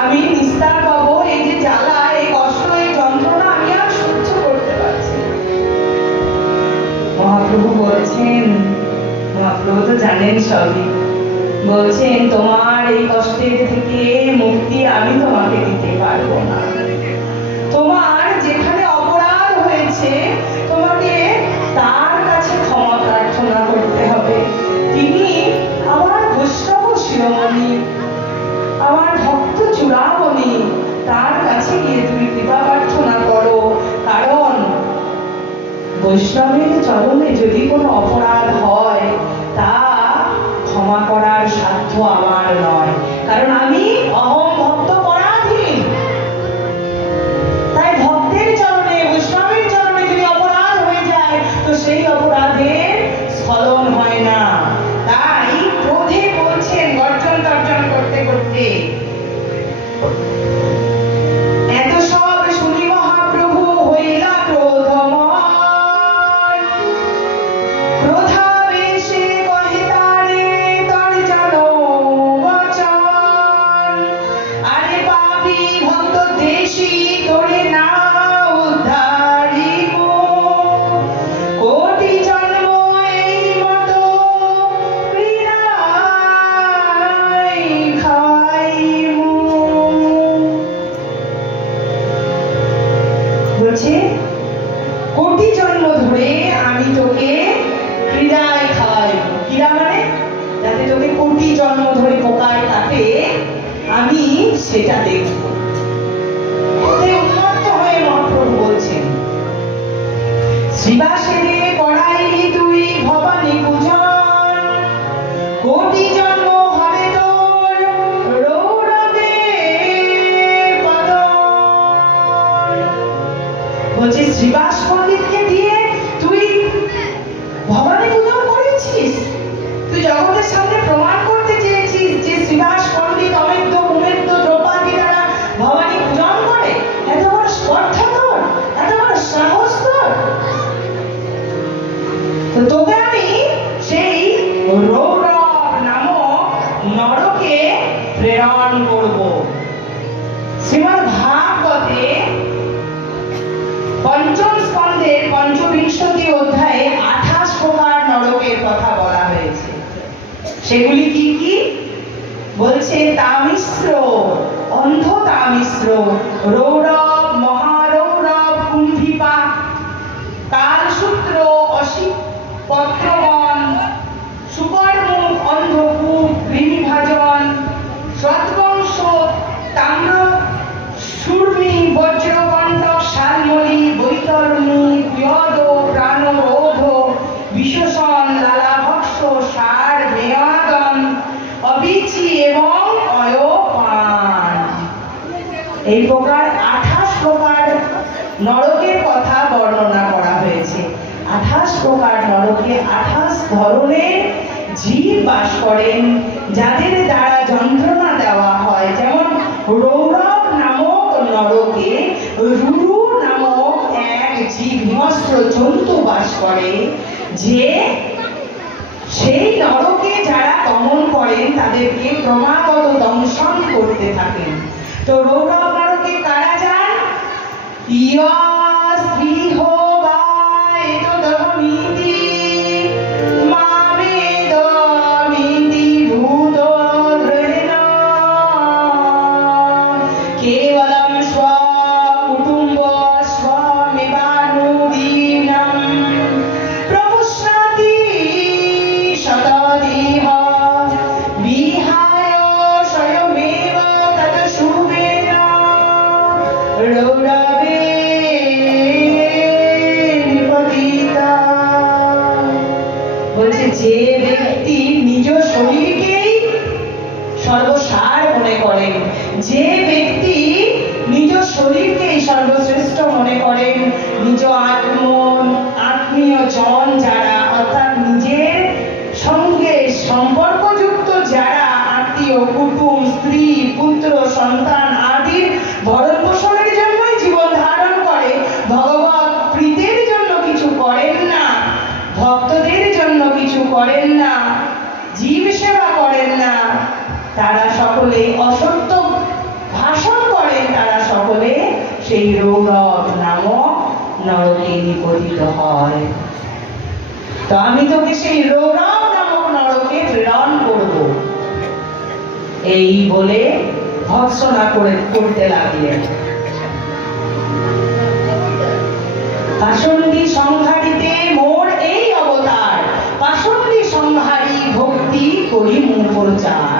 আমি নিস্তার পাবো। এই যে জ্বালা, এই কষ্ট, এই যন্ত্রণা আমি আর সহ্য করতে পারছি। মহাপ্রভু বলছেন, মহাপ্রভু তো জানেন সবই, বলছেন তোমার এই কষ্টের থেকে মুক্তি আমি তোমাকে দিতে পারবো না। তোমার যেখানে অপরাধ হয়েছে তোমাকে তার কাছে ক্ষমা প্রার্থনা করতে হবে। তিনি আমার বৈষ্ণব শিরোমণি, আমার ভক্ত চূড়ামণি, তার কাছে গিয়ে তুমি কৃপা প্রার্থনা করো। কারণ বৈষ্ণবের চরণে যদি কোনো অপরাধ হয় তা ক্ষমা করার সাধ্য আমার নয়, কারণ আমি অহং ভক্ত পরাধীন। তাই ভক্তের চরণে, বৈষ্ণবের চরণে যদি অপরাধ হয়ে যায় তো সেই অপরাধের স্খলন হয় না। তাই ক্রোধে বলছেন, গর্জন তর্জন করতে করতে, এত সব শুনি মহাপ্রভু কিরা মানে যাতে তোকে কোটি জন্ম ধরে পোকায় কাটে আমি সেটা দেখব। উন্মত্ত হয়ে মহাপ্রভু বলছেন, শ্রীবাসেরে করাইলি তুই ভবানী পূজন, কোটি জন্ম হবে তোর রৌরবে পতন। বলছে শ্রীবাস পণ্ডিতকে দিয়ে তুই ভবানী পূজন করেছিস, তুই জগতের সামনে প্রমাণ করতে চেয়েছিস যে শ্রীবাস পণ্ডিত অমেদ্য কুমেদ্য দ্রৌপদী দ্বারা ভবানী পূজন করে। এত বড় স্পর্ধা তোর, এত বড় সাহস তোর। তো তোকে আমি সেই রৌরব নামক নরকে প্রেরণ করব। শ্রীমদ্ ভাগবতে পঞ্চম স্কন্ধের 25 অধ্যায়ে 28 প্রকার নরকের কথা বলা হয়েছে। সেগুলি কি কি বলছে? তামিশ্র, অন্ধ তামিশ্র, রৌরব, মহারৌরব, কুম্ভিপা, কালসূত্র, অশিপত্রবন, সুকর্মুখ, অন্ধকূপ, কৃমিভাজন, সৎবংশ, তাম্র, শূর্মী, বজ্রকণ্টক, শালমলি, বৈতরণী, কুয়দ, প্রাণরোধ, বিশোষণ, লালাভক্ষ, সার, মেয়াদন, অবিচি এবং অয়পান। এই প্রকার 28 প্রকার নরকের কথা বর্ণনা করা হয়েছে। 28 প্রকার নরকে 28 ধরনের জীব বাস করেন, যাদের দ্বারা যন্ত্রণা দেওয়া হয়। যেমন রৌরব নামক নরকে রুরু নামক এক জীব হিংস্র জন্তু বাস করে, যে সেই নরকে যারা গমন করেন তাদেরকে ক্রমাগত দংশন করতে থাকেন। তো রৌরব নরকে কারা যান? স্ত্রীহ বা এতদহমিতি মামেদমিতি ভূতদ্রহেণ কেবলম স্বকুটুম্ব স্বমেবানুদীনম প্রপুষ্ণাতি শতদিহ বিহায় স্বয়মেব তত শুভেন রৌরবে নিপতিতা। বলছে যে ব্যক্তি নিজ শরীরকেই সর্বসার মনে করেন, যে ব্যক্তি নিজ শরীরকেই সর্বশ্রেষ্ঠ মনে করেন, নিজ আত্মীয় জন যারা, অর্থাৎ নিজের সঙ্গে সম্পর্কযুক্ত যারা আত্মীয়, কুটুম, স্ত্রী, পুত্র, সন্তান আদির ভরণ পোষণের জন্যই জীবন ধারণ করে, ভগবত প্রীতির জন্য কিছু করেন না, ভক্তদের জন্য কিছু করেন না, জীব সেবা করেন না, তারা সকলে অসত্য ভাষণ করেন, তারা সকলে সেই রৌরব নামক নরকে নিপতিত হয়। তো আমি তোকে সেই রৌরব নামক নরকে প্রেরণ করব, এই বলে ভর্ৎসনা করতে লাগলেন। পাষণ্ডী সংহারিতে মোর এই অবতার, পাষণ্ডী সংহারী ভক্তি করি মুখ প্রচার।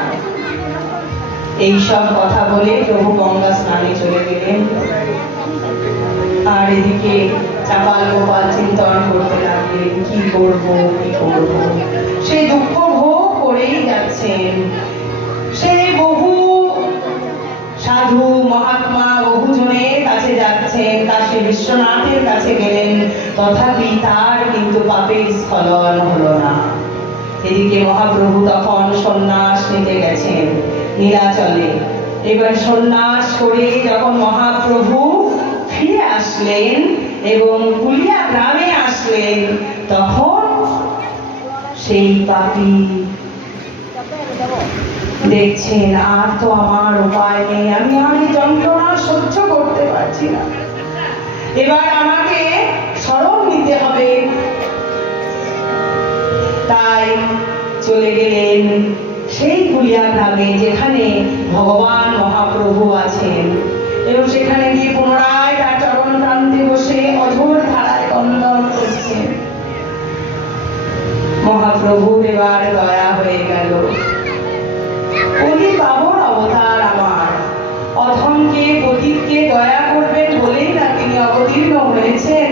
এইসব কথা বলে প্রভু গঙ্গা স্নানে চলে গেলেন। আর এদিকে চাপাল গোপাল চিন্তন করতে লাগলেন, কি করব কি করব। সে দুঃখ ভোগ করেই যাচ্ছেন। সে বহু সাধু মহাত্মা বহুজনের কাছে যাচ্ছেন, কাশী বিশ্বনাথের কাছে গেলেন, তথাপি তার কিন্তু পাপের স্খলন হলো না। এদিকে মহাপ্রভু তখন সন্ন্যাস নিতে গেছেন নীলাচলে। এবার সন্ন্যাস করে যখন মহাপ্রভু ফিরে আসলেন এবং কুলিয়া গ্রামে আসলেন, তখন সেই পাপী দেখছেন আর তো আমার উপায় নেই, আমি আর এই যন্ত্রণা সহ্য করতে পারছি না, এবার আমাকে শরণ নিতে হবে। তাই চলে গেলেন সেই কুলিয়া গ্রামে, যেখানে ভগবান মহাপ্রভু আছেন, এবং সেখানে গিয়ে পুনরায় তার চরণ প্রান্তে বসে অঝোর ধারায় বন্দন করছেন। মহাপ্রভুর এবার দয়া হয়ে গেল। ওই বাবর অবতার আমার, অধমকে পতিতকে দয়া করবেন বলেই না তিনি অবতীর্ণ হয়েছেন।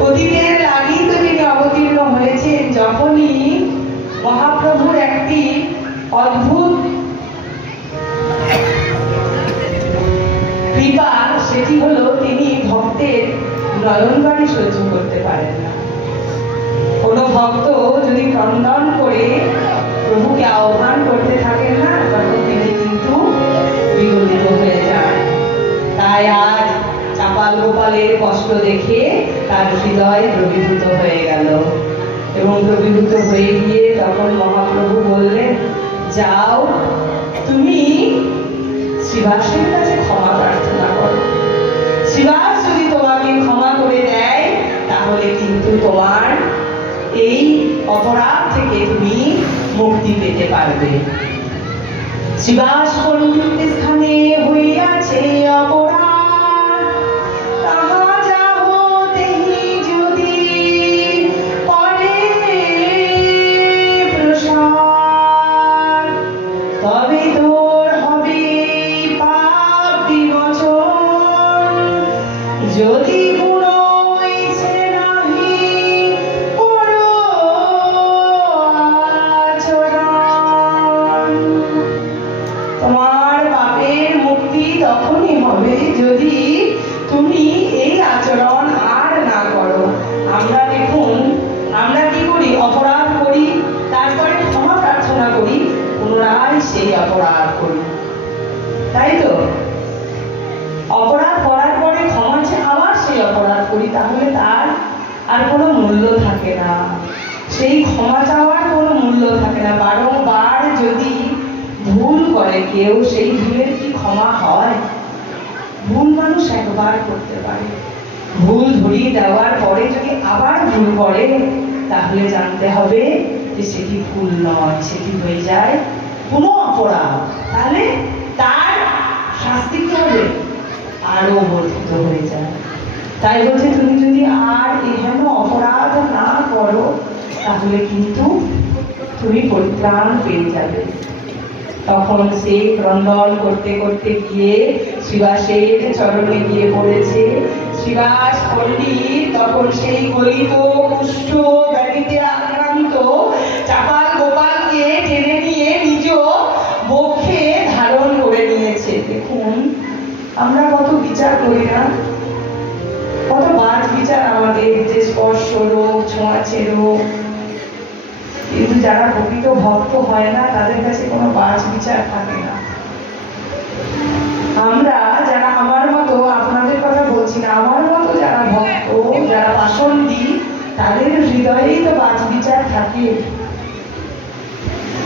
পতিতের লাগি তো তিনি অবতীর্ণ হয়েছেন। যখনই মহাপ্রভুর একটি অদ্ভুত কৃপা, সেটি হলো তিনি ভক্তের নয়নবাণী সহ্য করতে পারেন না। কোনো ভক্ত যদি ক্রন্দন করে প্রভুকে আহ্বান করতে থাকেন না, তখন তিনি কিন্তু বিগলিত হয়ে যান। তাই আজ চাপাল গোপালের কষ্ট দেখে তার হৃদয় দ্রবীভূত হয়ে গেল, এবং দ্রবীভূত হয়ে গিয়ে তখন মহাপ্রভু বললেন, যাও তুমি শ্রীবাসের কাছে ক্ষমা প্রার্থনা করো। শ্রীবাস যদি তোমাকে ক্ষমা করে দেয়, তাহলে কিন্তু তোমার এই অপরাধ থেকে তুমি মুক্তি পেতে পারবে। শ্রীবাস পণ্ডিত স্থানে হইয়াছে অপরাধ, তাহা যাহ দেহি যদি করে প্রসাদ, তবে তোর হবে পাপ বিমোচন। যদি গুণ হইছে নাহি করো আচরণ। তোমার পাপের মুক্তি তখনই হবে যদি তুমি এই আচরণ আর না করো। আমরা দেখুন, আমরা কি করি? অপরাধ করি, তারপরে ক্ষমা প্রার্থনা করি, পুনরায় সেই অপরাধ করি, তাই তো? অপরাধ করার পরে ক্ষমা চেয়ে আবার সেই অপরাধ করি, তাহলে তার আর কোনো মূল্য থাকে না। সেই ক্ষমা চাওয়ার কোনো মূল্য থাকে না। বারংবার যদি ভুল করে কেউ, সেই ভুলের কি ক্ষমা হয়? ভুল মানুষ একবার করতে পারে, ভুল ধরিয়ে দেওয়ার পরে যদি আবার ভুল করে, তাহলে জানতে হবে যে সেটি ভুল নয়, সেটি হয়ে যায় কোনো অপরাধ। তাহলে তার শাস্তি কি হবে? আরো বর্ধিত হয়ে যায়। তাই বলছে, তুমি যদি আর এহেন অপরাধ না করো, তাহলে কিন্তু তুমি পরিত্রাণ পেয়ে যাবে। তখন সে ক্রন্দন করতে করতে গিয়ে শ্রীবাসের চরণে গিয়ে পড়েছে। শ্রীবাস পণ্ডিত তখন সেই গলিত কুষ্ঠ ব্যাধিতে আক্রান্ত চাপাল গোপালকে টেনে নিয়ে নিজ বক্ষে ধারণ করে নিয়েছে। দেখুন, আমরা কত বিচার করি না, কত বাজ বিচার আমাদের, যে স্পর্শ রোগ, ছোঁয়াচে রোগ। কিন্তু যারা প্রকৃত ভক্ত হয় না, তাদের কাছে কোনো বাজ বিচার থাকে না। আমরা যারা, আমার মতো, আপনাদের কথা বলছি না, আমার মতো যারা ভক্ত, যারা পাষণ্ডী, তাদের হৃদয়েই তো বাজ বিচার থাকে।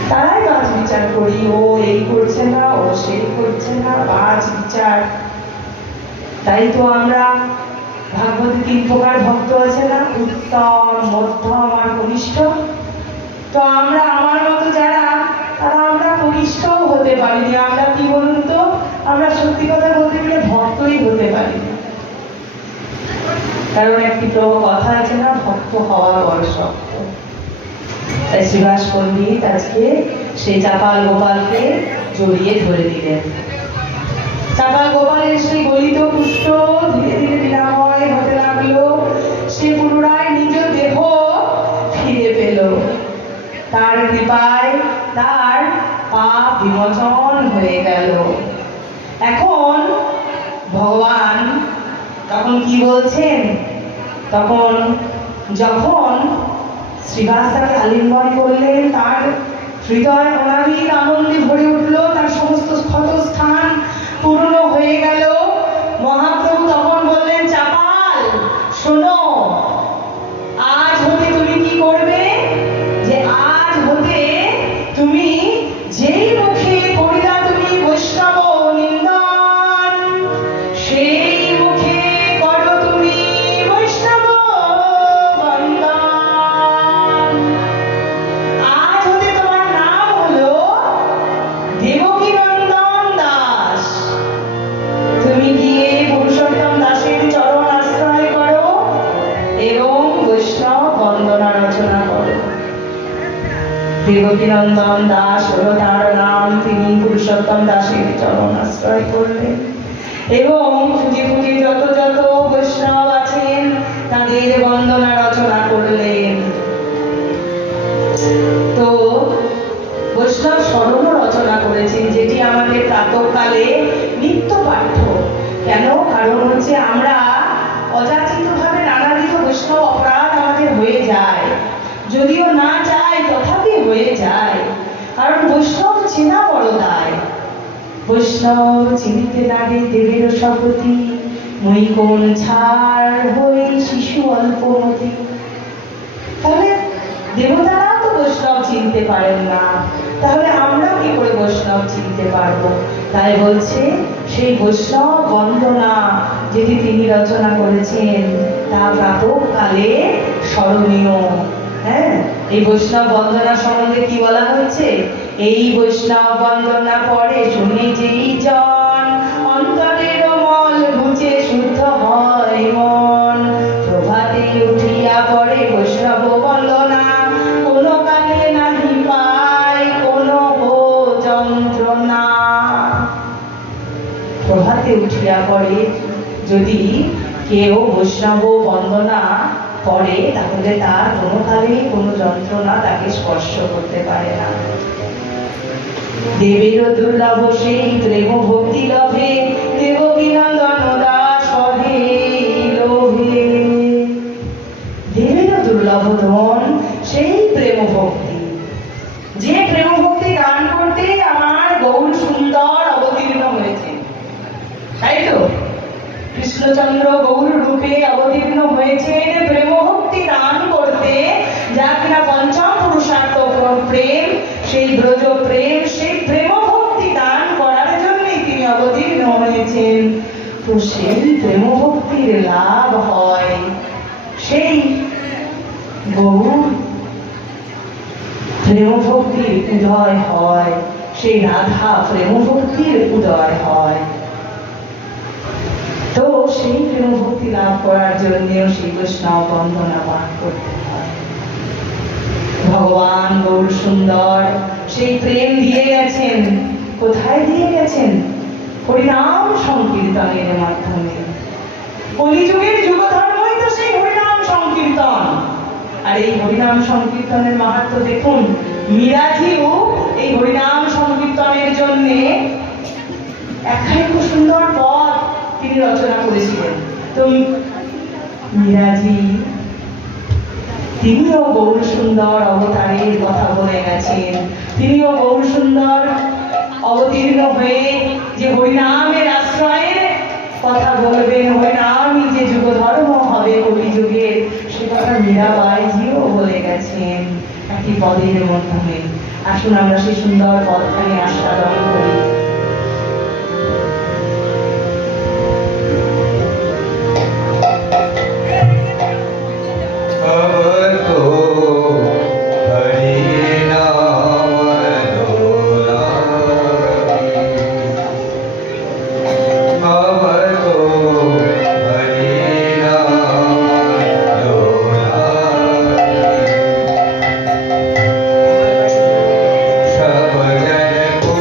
তারাই বাজ বিচার করি, ও এই করছে না, ও সেই করছে না, বাজ বিচার। তাই তো আমরা ভাগবতী 3 প্রকার ভক্ত আছে না, উত্তম, মধ্যম আর কনিষ্ঠ। তো আমরা, আমার মতো যারা, তারা আমরা কনিষ্ঠও হতে পারিনি। আমরা কি বলুন তো, আমরা সত্যি কথা বলতে গেলে ভক্তই হতে পারি না। কারণ একটি তো কথা আছে না, ভক্ত হওয়া বড় শক্ত। তাই শ্রীবাস পণ্ডিত আজকে সেই চাপাল গোপালকে জড়িয়ে ধরে দিলেন। চাপাল গোপালের সেই গলিত কুষ্ঠ ধীরে ধীরে নিরাময় হতে লাগলো। সে পুনরায় নিজ দেহ ফিরে পেল। তার কৃপায় তার পাপ বিমোচন হয়ে গেল। এখন ভগবান তখন কি বলছেন? তখন যখন শ্রীবাস তাকে আলিঙ্গন করলেন, তার হৃদয় অনাবিল আনন্দে ভরে উঠল, তার সমস্ত ক্ষত স্থান পূর্ণ হয়ে গেল। মহাপ্রভু তখন বললেন, চাপাল শোনো, আজ হতে তুমি কি করবে? যে আজ হতে তুমি যেই মুখে করিলা তুমি বৈষ্ণব নিন্দন, সেই মুখে করো তুমি বৈষ্ণব বন্দন। আজ হতে তোমার নাম হলো দেবকী নন্দন দাস। দেবকীনন্দন দাস হলো তার নাম। তিনি পুরুষোত্তম দাসের চরণ আশ্রয় করলেন এবং খুঁজে খুঁজে যত যত বৈষ্ণব আছেন তাদের বন্দনা রচনা করলেন। তো বৈষ্ণব স্মরণ রচনা করেছেন, যেটি আমাদের প্রাতঃকালে নিত্য পাঠ্য। কেন? কারণ হচ্ছে আমরা অযাচিতভাবে নানাবিধ বৈষ্ণব অপরাধ আমাদের হয়ে যায়, যদিও না চাই তথাপি হয়ে যায়। কারণ বৈষ্ণব চেনা বড় দায়। বৈষ্ণব চিনিতে লাগে দেবের শপথি, মই কোন ছাড় হই শিশু অল্পমতি। তাহলে দেবতারা তো বৈষ্ণব চিনতে পারেন না, তাহলে আমরা কি করে বৈষ্ণব চিনতে পারবো? তাই বলছে সেই বৈষ্ণব বন্দনা যেটি তিনি রচনা করেছেন তা প্রাতঃকালে স্মরণীয়। হ্যাঁ, এই বৈষ্ণব বন্দনা সম্বন্ধে কি বলা হচ্ছে? এই বৈষ্ণব বন্দনা পড়ে শুনে যেই জন, অন্তরের মল ঘুচে শুদ্ধ হয় মন। প্রভাতে উঠিয়া পড়ে বৈষ্ণব বন্দনা, কোনো কালে নাহি পায় কোনো যন্ত্রণা। প্রভাতে উঠিয়া পড়ে যদি কেউ বৈষ্ণব বন্দনা পড়ে, তাহলে তার কোনো কালেই কোনো যন্ত্রণা তাকে স্পর্শ করতে পারে না। দেবের দুর্লভ সেই প্রেম ভক্তি লভে, দেবকীনন্দন দাস পড়ে লোভে। দেবের দুর্লভ ধন সেই প্রেম ভক্তি, যে প্রেম ভক্তি গান করতে আমার গৌর সুন্দর অবতীর্ণ হয়েছে, তাই তো? কৃষ্ণচন্দ্র গৌর রূপে অবতীর্ণ হয়েছেন প্রেম ভক্তি দান করতে, যা কিনা পঞ্চম পুরুষার্থ প্রেম, সেই ব্রজ প্রেম, সেই প্রেম ভক্তি দান করার জন্যই তিনি অবতীর্ণ হয়েছেন। তো সেই প্রেম ভক্তির লাভ হয়, সেই গৌর প্রেম ভক্তির উদয় হয়, সেই রাধা প্রেম ভক্তির উদয় হয়। তো সেই প্রেম ভক্তি লাভ করার জন্যেও সেই বৈষ্ণব বন্দনা পাঠ করতে হয়। ভগবান গৌর সুন্দর সেই প্রেম দিয়ে গেছেন, কোথায় দিয়ে গেছেন? হরিনাম সংকীর্তনের মাধ্যমে। কলিযুগের যুগ ধর্মই তো সেই হরিনাম সংকীর্তন। আর এই হরিনাম সংকীর্তনের মাহাত্ম্য দেখুন, মীরাজিও এই হরিনাম সংকীর্তনের জন্য একখানি খুব সুন্দর পদ তিনি রচনা করেছিলেন। তো মীরাজি তিনিও গৌর সুন্দর অবতারের কথা বলে গেছেন। তিনিও গৌর সুন্দর অবতীর্ণ হয়ে যে হরিনামের আশ্রয়ের কথা বলবেন, হরিনামই যে যুগ ধর্ম হবে কলিযুগের, সে কথা মীরাবাইজিও বলে গেছেন একটি পদের মাধ্যমে। আসুন আমরা সেই সুন্দর পদখানি আস্বাদন করি। सब जन को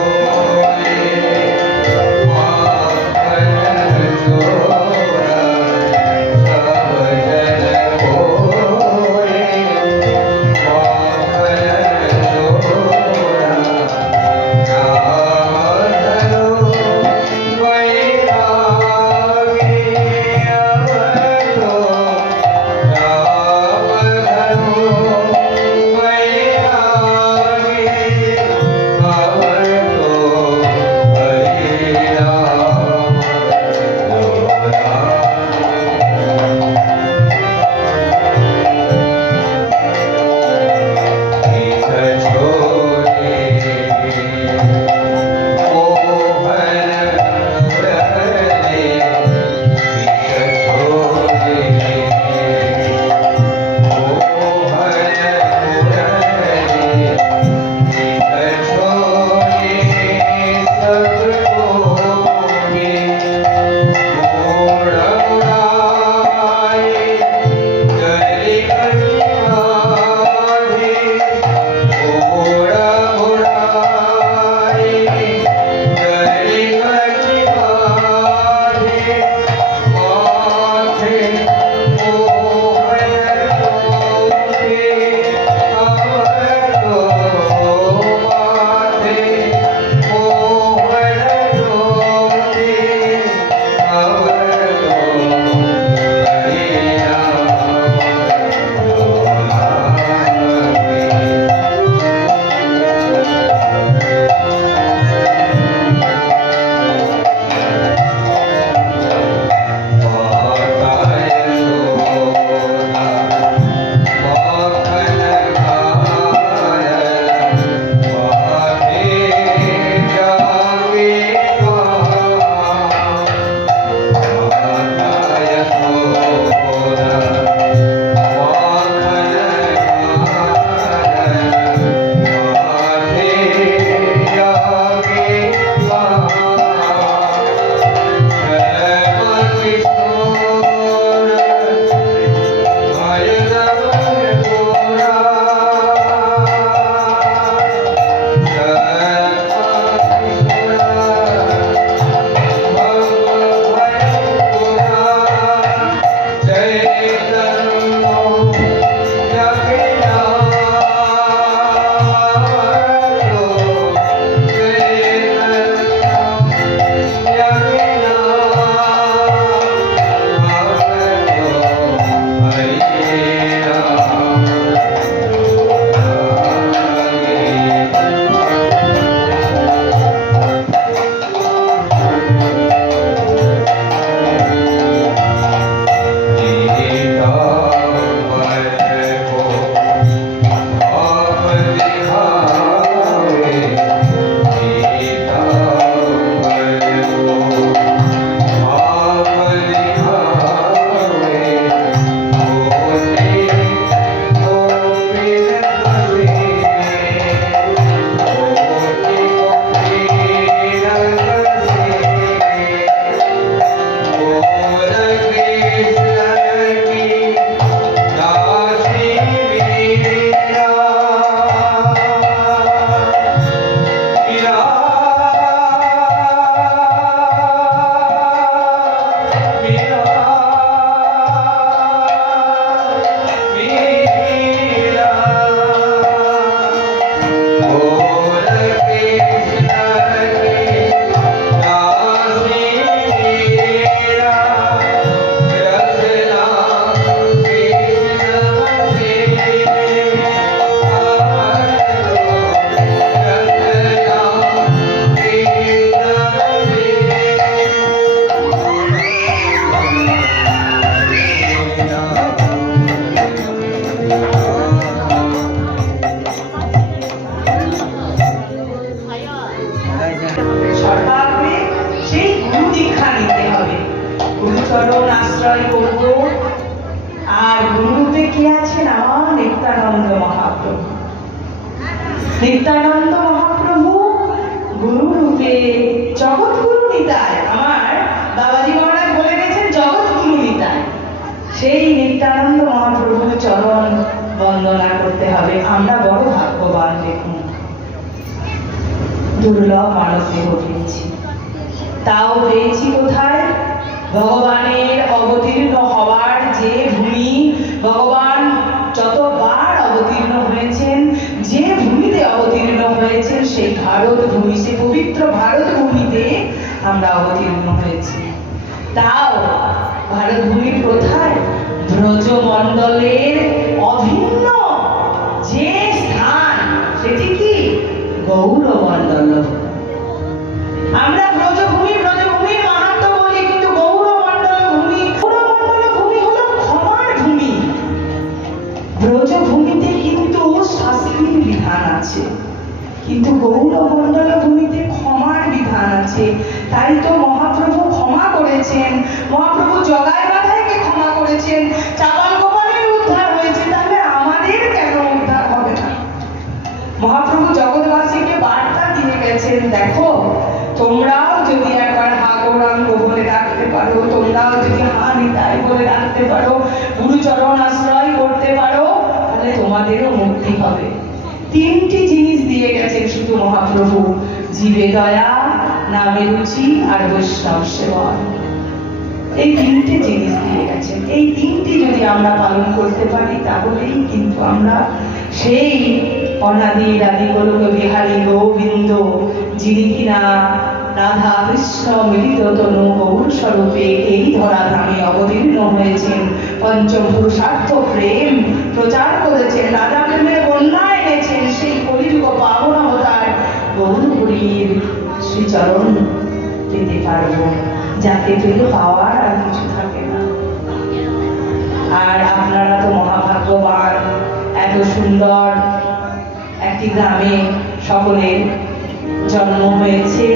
কে আছেন? আমার নিত্যানন্দ মহাপ্রভু। নিত্যানন্দ মহাপ্রভু গুরু রূপে জগৎগুরু নিতাই। আমার বাবাজি মহারাজ বলে গেছেন জগৎগুরু নিতাই। সেই নিত্যানন্দ মহাপ্রভুর চরণ বন্দনা করতে হবে। আমরা বড় ভাগ্যবান। দেখুন, দুর্লভ মানব দেহ পেয়েছি, তাও পেয়েছি কোথায়? ভগবানের অবতীর্ণ হওয়ার যে ভূমি, ভগবান যতবার অবতীর্ণ হয়েছেন, যে ভূমিতে অবতীর্ণ হয়েছেন, সেই ভারত ভূমি, সে পবিত্র ভারত ভূমিতে আমরা অবতীর্ণ হয়েছি। তাও ভারত ভূমির কোথায়? ব্রজমণ্ডলের অভিন্ন যে স্থান, সেটি কি? গৌরমণ্ডল। আমরা ব্রজভূমির মাহাত্ম বলি, কিন্তু গৌরমণ্ডল ভূমি হলো ক্ষমার ভূমি। ব্রজভূমিতে কিন্তু শাস্তির বিধান আছে, কিন্তু গৌরমণ্ডল ভূমিতে ক্ষমার বিধান আছে। তাই তো মহাপ্রভু ক্ষমা করেছেন, মহাপ্রভু জগায় বাধাইকে ক্ষমা করেছেন, চাপাল গোপালের উদ্ধার হয়েছে, তাহলে আমাদের কেন উদ্ধার হবে না? মহাপ্রভু জগৎবাসীকে বার্তা দিয়ে গেছেন, দেখো তোমরাও যদি একবার হা গৌরাঙ্গ বলে ডাকতে পারো, তোমরাও যদি হা নিতাই বলে ডাকতে পারো, গুরুচরণ আশ্রয় করতে পারো, তাহলে তোমাদেরও মুক্তি হবে। তিনটি জিনিস দিয়ে গেছেন শুধু মহাপ্রভু: জীবে দয়া, নামে রুচি, আর বৈষ্ণব সেবন। এই তিনটে জিনিস দিয়ে গেছেন। এই তিনটি যদি আমরা পালন করতে পারি, তাহলেই কিন্তু আমরা সেই অনাদি আদি গোলক বিহারী গোবিন্দ, যিনি কিনা রাধা কৃষ্ণ মিলিত তনু গৌর স্বরূপে এই ধরাধামে অবতীর্ণ হয়েছেন, পঞ্চম পুরুষার্থ প্রেম প্রচার করেছেন, রাধা প্রেমের বন্যা এনেছেন, সেই কলিযুগ পাবন অবতার গৌরহরির শ্রীচরণ পেতে পারবো, যাকে পেলে পাওয়ার আর কিছু থাকে না। আর আপনারা তো মহাভাগ্যবান, এত সুন্দর একটি গ্রামে সকলের জন্ম হয়েছে,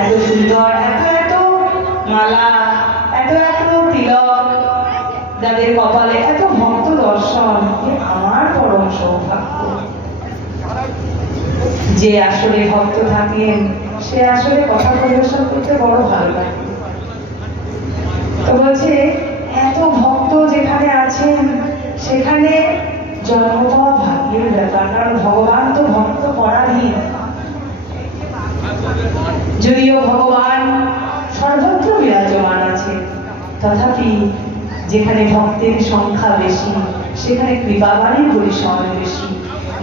এত সুন্দর, এত এত মালা, এত এত তিলক, যাদের কপালে এত ভক্ত দর্শন, আমার পরম সৌভাগ্য। যে আসলে ভক্ত থাকেন, সে আসলে কথা পরিবেশন করতে বড় ভালো লাগে। তো বলছে এত ভক্ত যেখানে আছেন, সেখানে জন্ম পাওয়া ভাগ্যের ব্যাপার, কারণ ভগবান তো ভক্ত পরাধীন। যদিও ভগবান সর্বত্র বিরাজমান আছে, তথাপি যেখানে ভক্তের সংখ্যা বেশি, সেখানে কৃপাবাণীর পরিসর বেশি।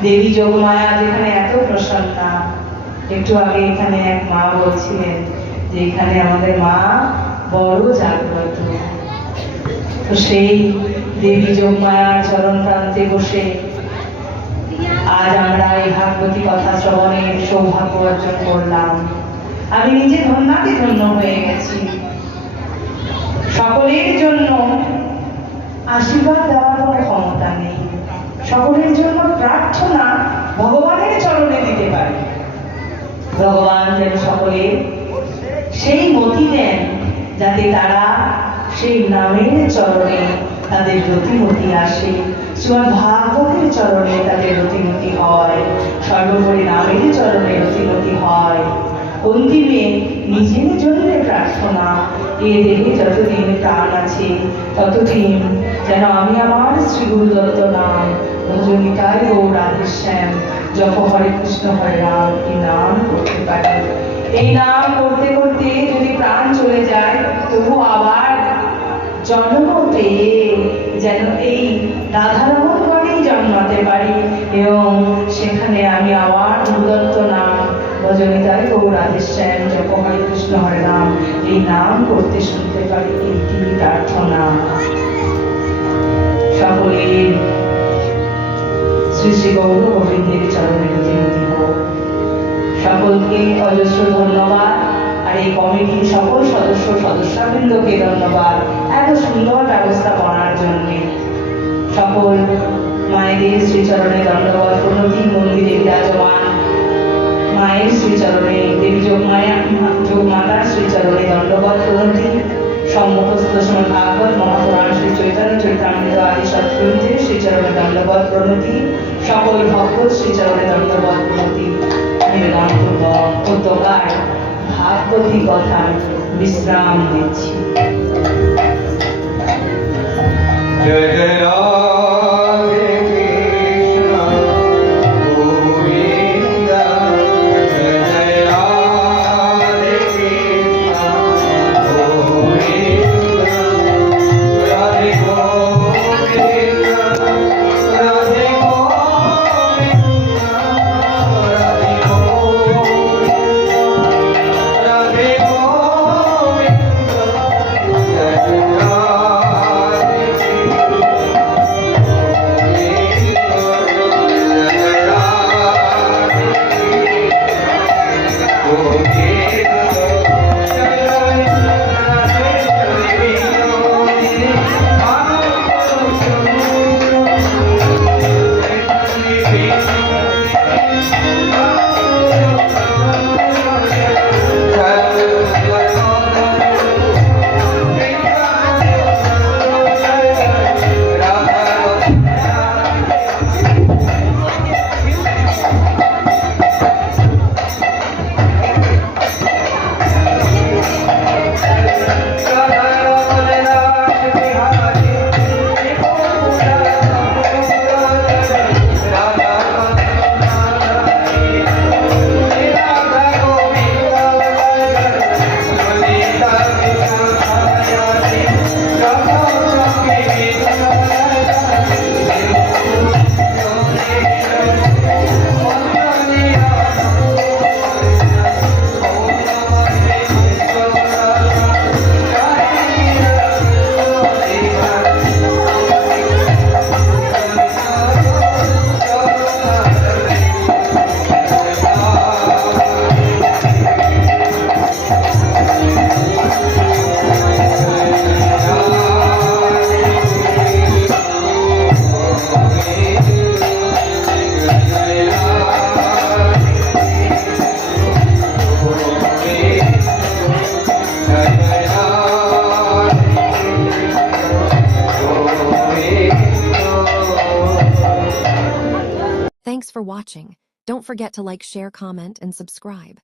দেবী যোগমায়া যেখানে এত প্রসন্না, একটু আগে এখানে এক মা বলছিলেন যে এখানে আমাদের মা বড় জাগ্রত। তো সেই দেবী যোগমায়ার চরণ প্রান্তে বসে আজ আমরা এই ভাগবতী কথা শ্রবণের সৌভাগ্য অর্জন করলাম। আমি নিজে ধন্যাতে ধন্য হয়ে গেছি। সকলের জন্য আশীর্বাদ দেওয়ার কোনো ক্ষমতা নেই, সকলের জন্য প্রার্থনা ভগবানের চরণে দিতে পারি। ভগবান যেন সকলের সেই মতি দেন, যাতে তারা সেই নামের চরণে তাদের রতিমতি আসে, শ্রীমদ্ ভাগবতের চরণে তাদের রতিমতি হয়, সর্বোপরি নামের চরণে রতিমতি হয়। অন্তিমে নিজের জন্য প্রার্থনা, এ দেহে যতদিন প্রাণ আছে ততদিন যেন আমি আমার শ্রী গুরুদত্ত নাম ভজনিকায় গৌর রাধেশ্যাম জপ হরে কৃষ্ণ হরে রাম এই নাম করতে পারি। এই নাম করতে করতে যদি প্রাণ চলে যায়, তবু আবার জন্ম পেয়ে যেন এই রাধারমণ গণেই জন্মাতে পারি, এবং সেখানে আমি আবার গুরুদত্ত নাম ভজনিকায় গৌর রাধেশ্যাম জপ হরে কৃষ্ণ হরে রাম এই নাম করতে শুনতে পারি। একটি প্রার্থনা সকলের শ্রী শ্রী গৌর গোবিন্দের চরণে রতিমতি হোক। সকলকে অজস্র ধন্যবাদ, আর এই কমিটির সকল সদস্যবৃন্দকে ধন্যবাদ এত সুন্দর ব্যবস্থাপনার জন্য। সকল মায়েদের শ্রীচরণে দণ্ডবত প্রণতি, মন্দিরে বিরাজমান মায়ের শ্রীচরণে, দেবী যোগমাতার শ্রীচরণে দণ্ডবত প্রণতি, সম্মুখস্থ শ্রীমদ ভাগবত মহাপুরাণ শ্রী চৈতন্য চরিতামৃত আদি সৎগ্রন্থে শ্রীচরণে দণ্ডবত প্রণতি, সকল ভক্ত শ্রীচরণে দণ্ডবত প্রণতি নিবেদনপূর্বক প্রত্যকার ভাগবতী কথা বিশ্রাম দিচ্ছি। জয় জয় রাধে কৃষ্ণ গোবিন্দ, জয় জয় রাধে কৃষ্ণ গোবিন্দ, রাধে গোবিন্দ, রাধে গোবিন্দ, রাধে গোবিন্দ, রাধে গোবিন্দ, জয় জয় Thanks for watching. Don't forget to like, share, comment, and subscribe.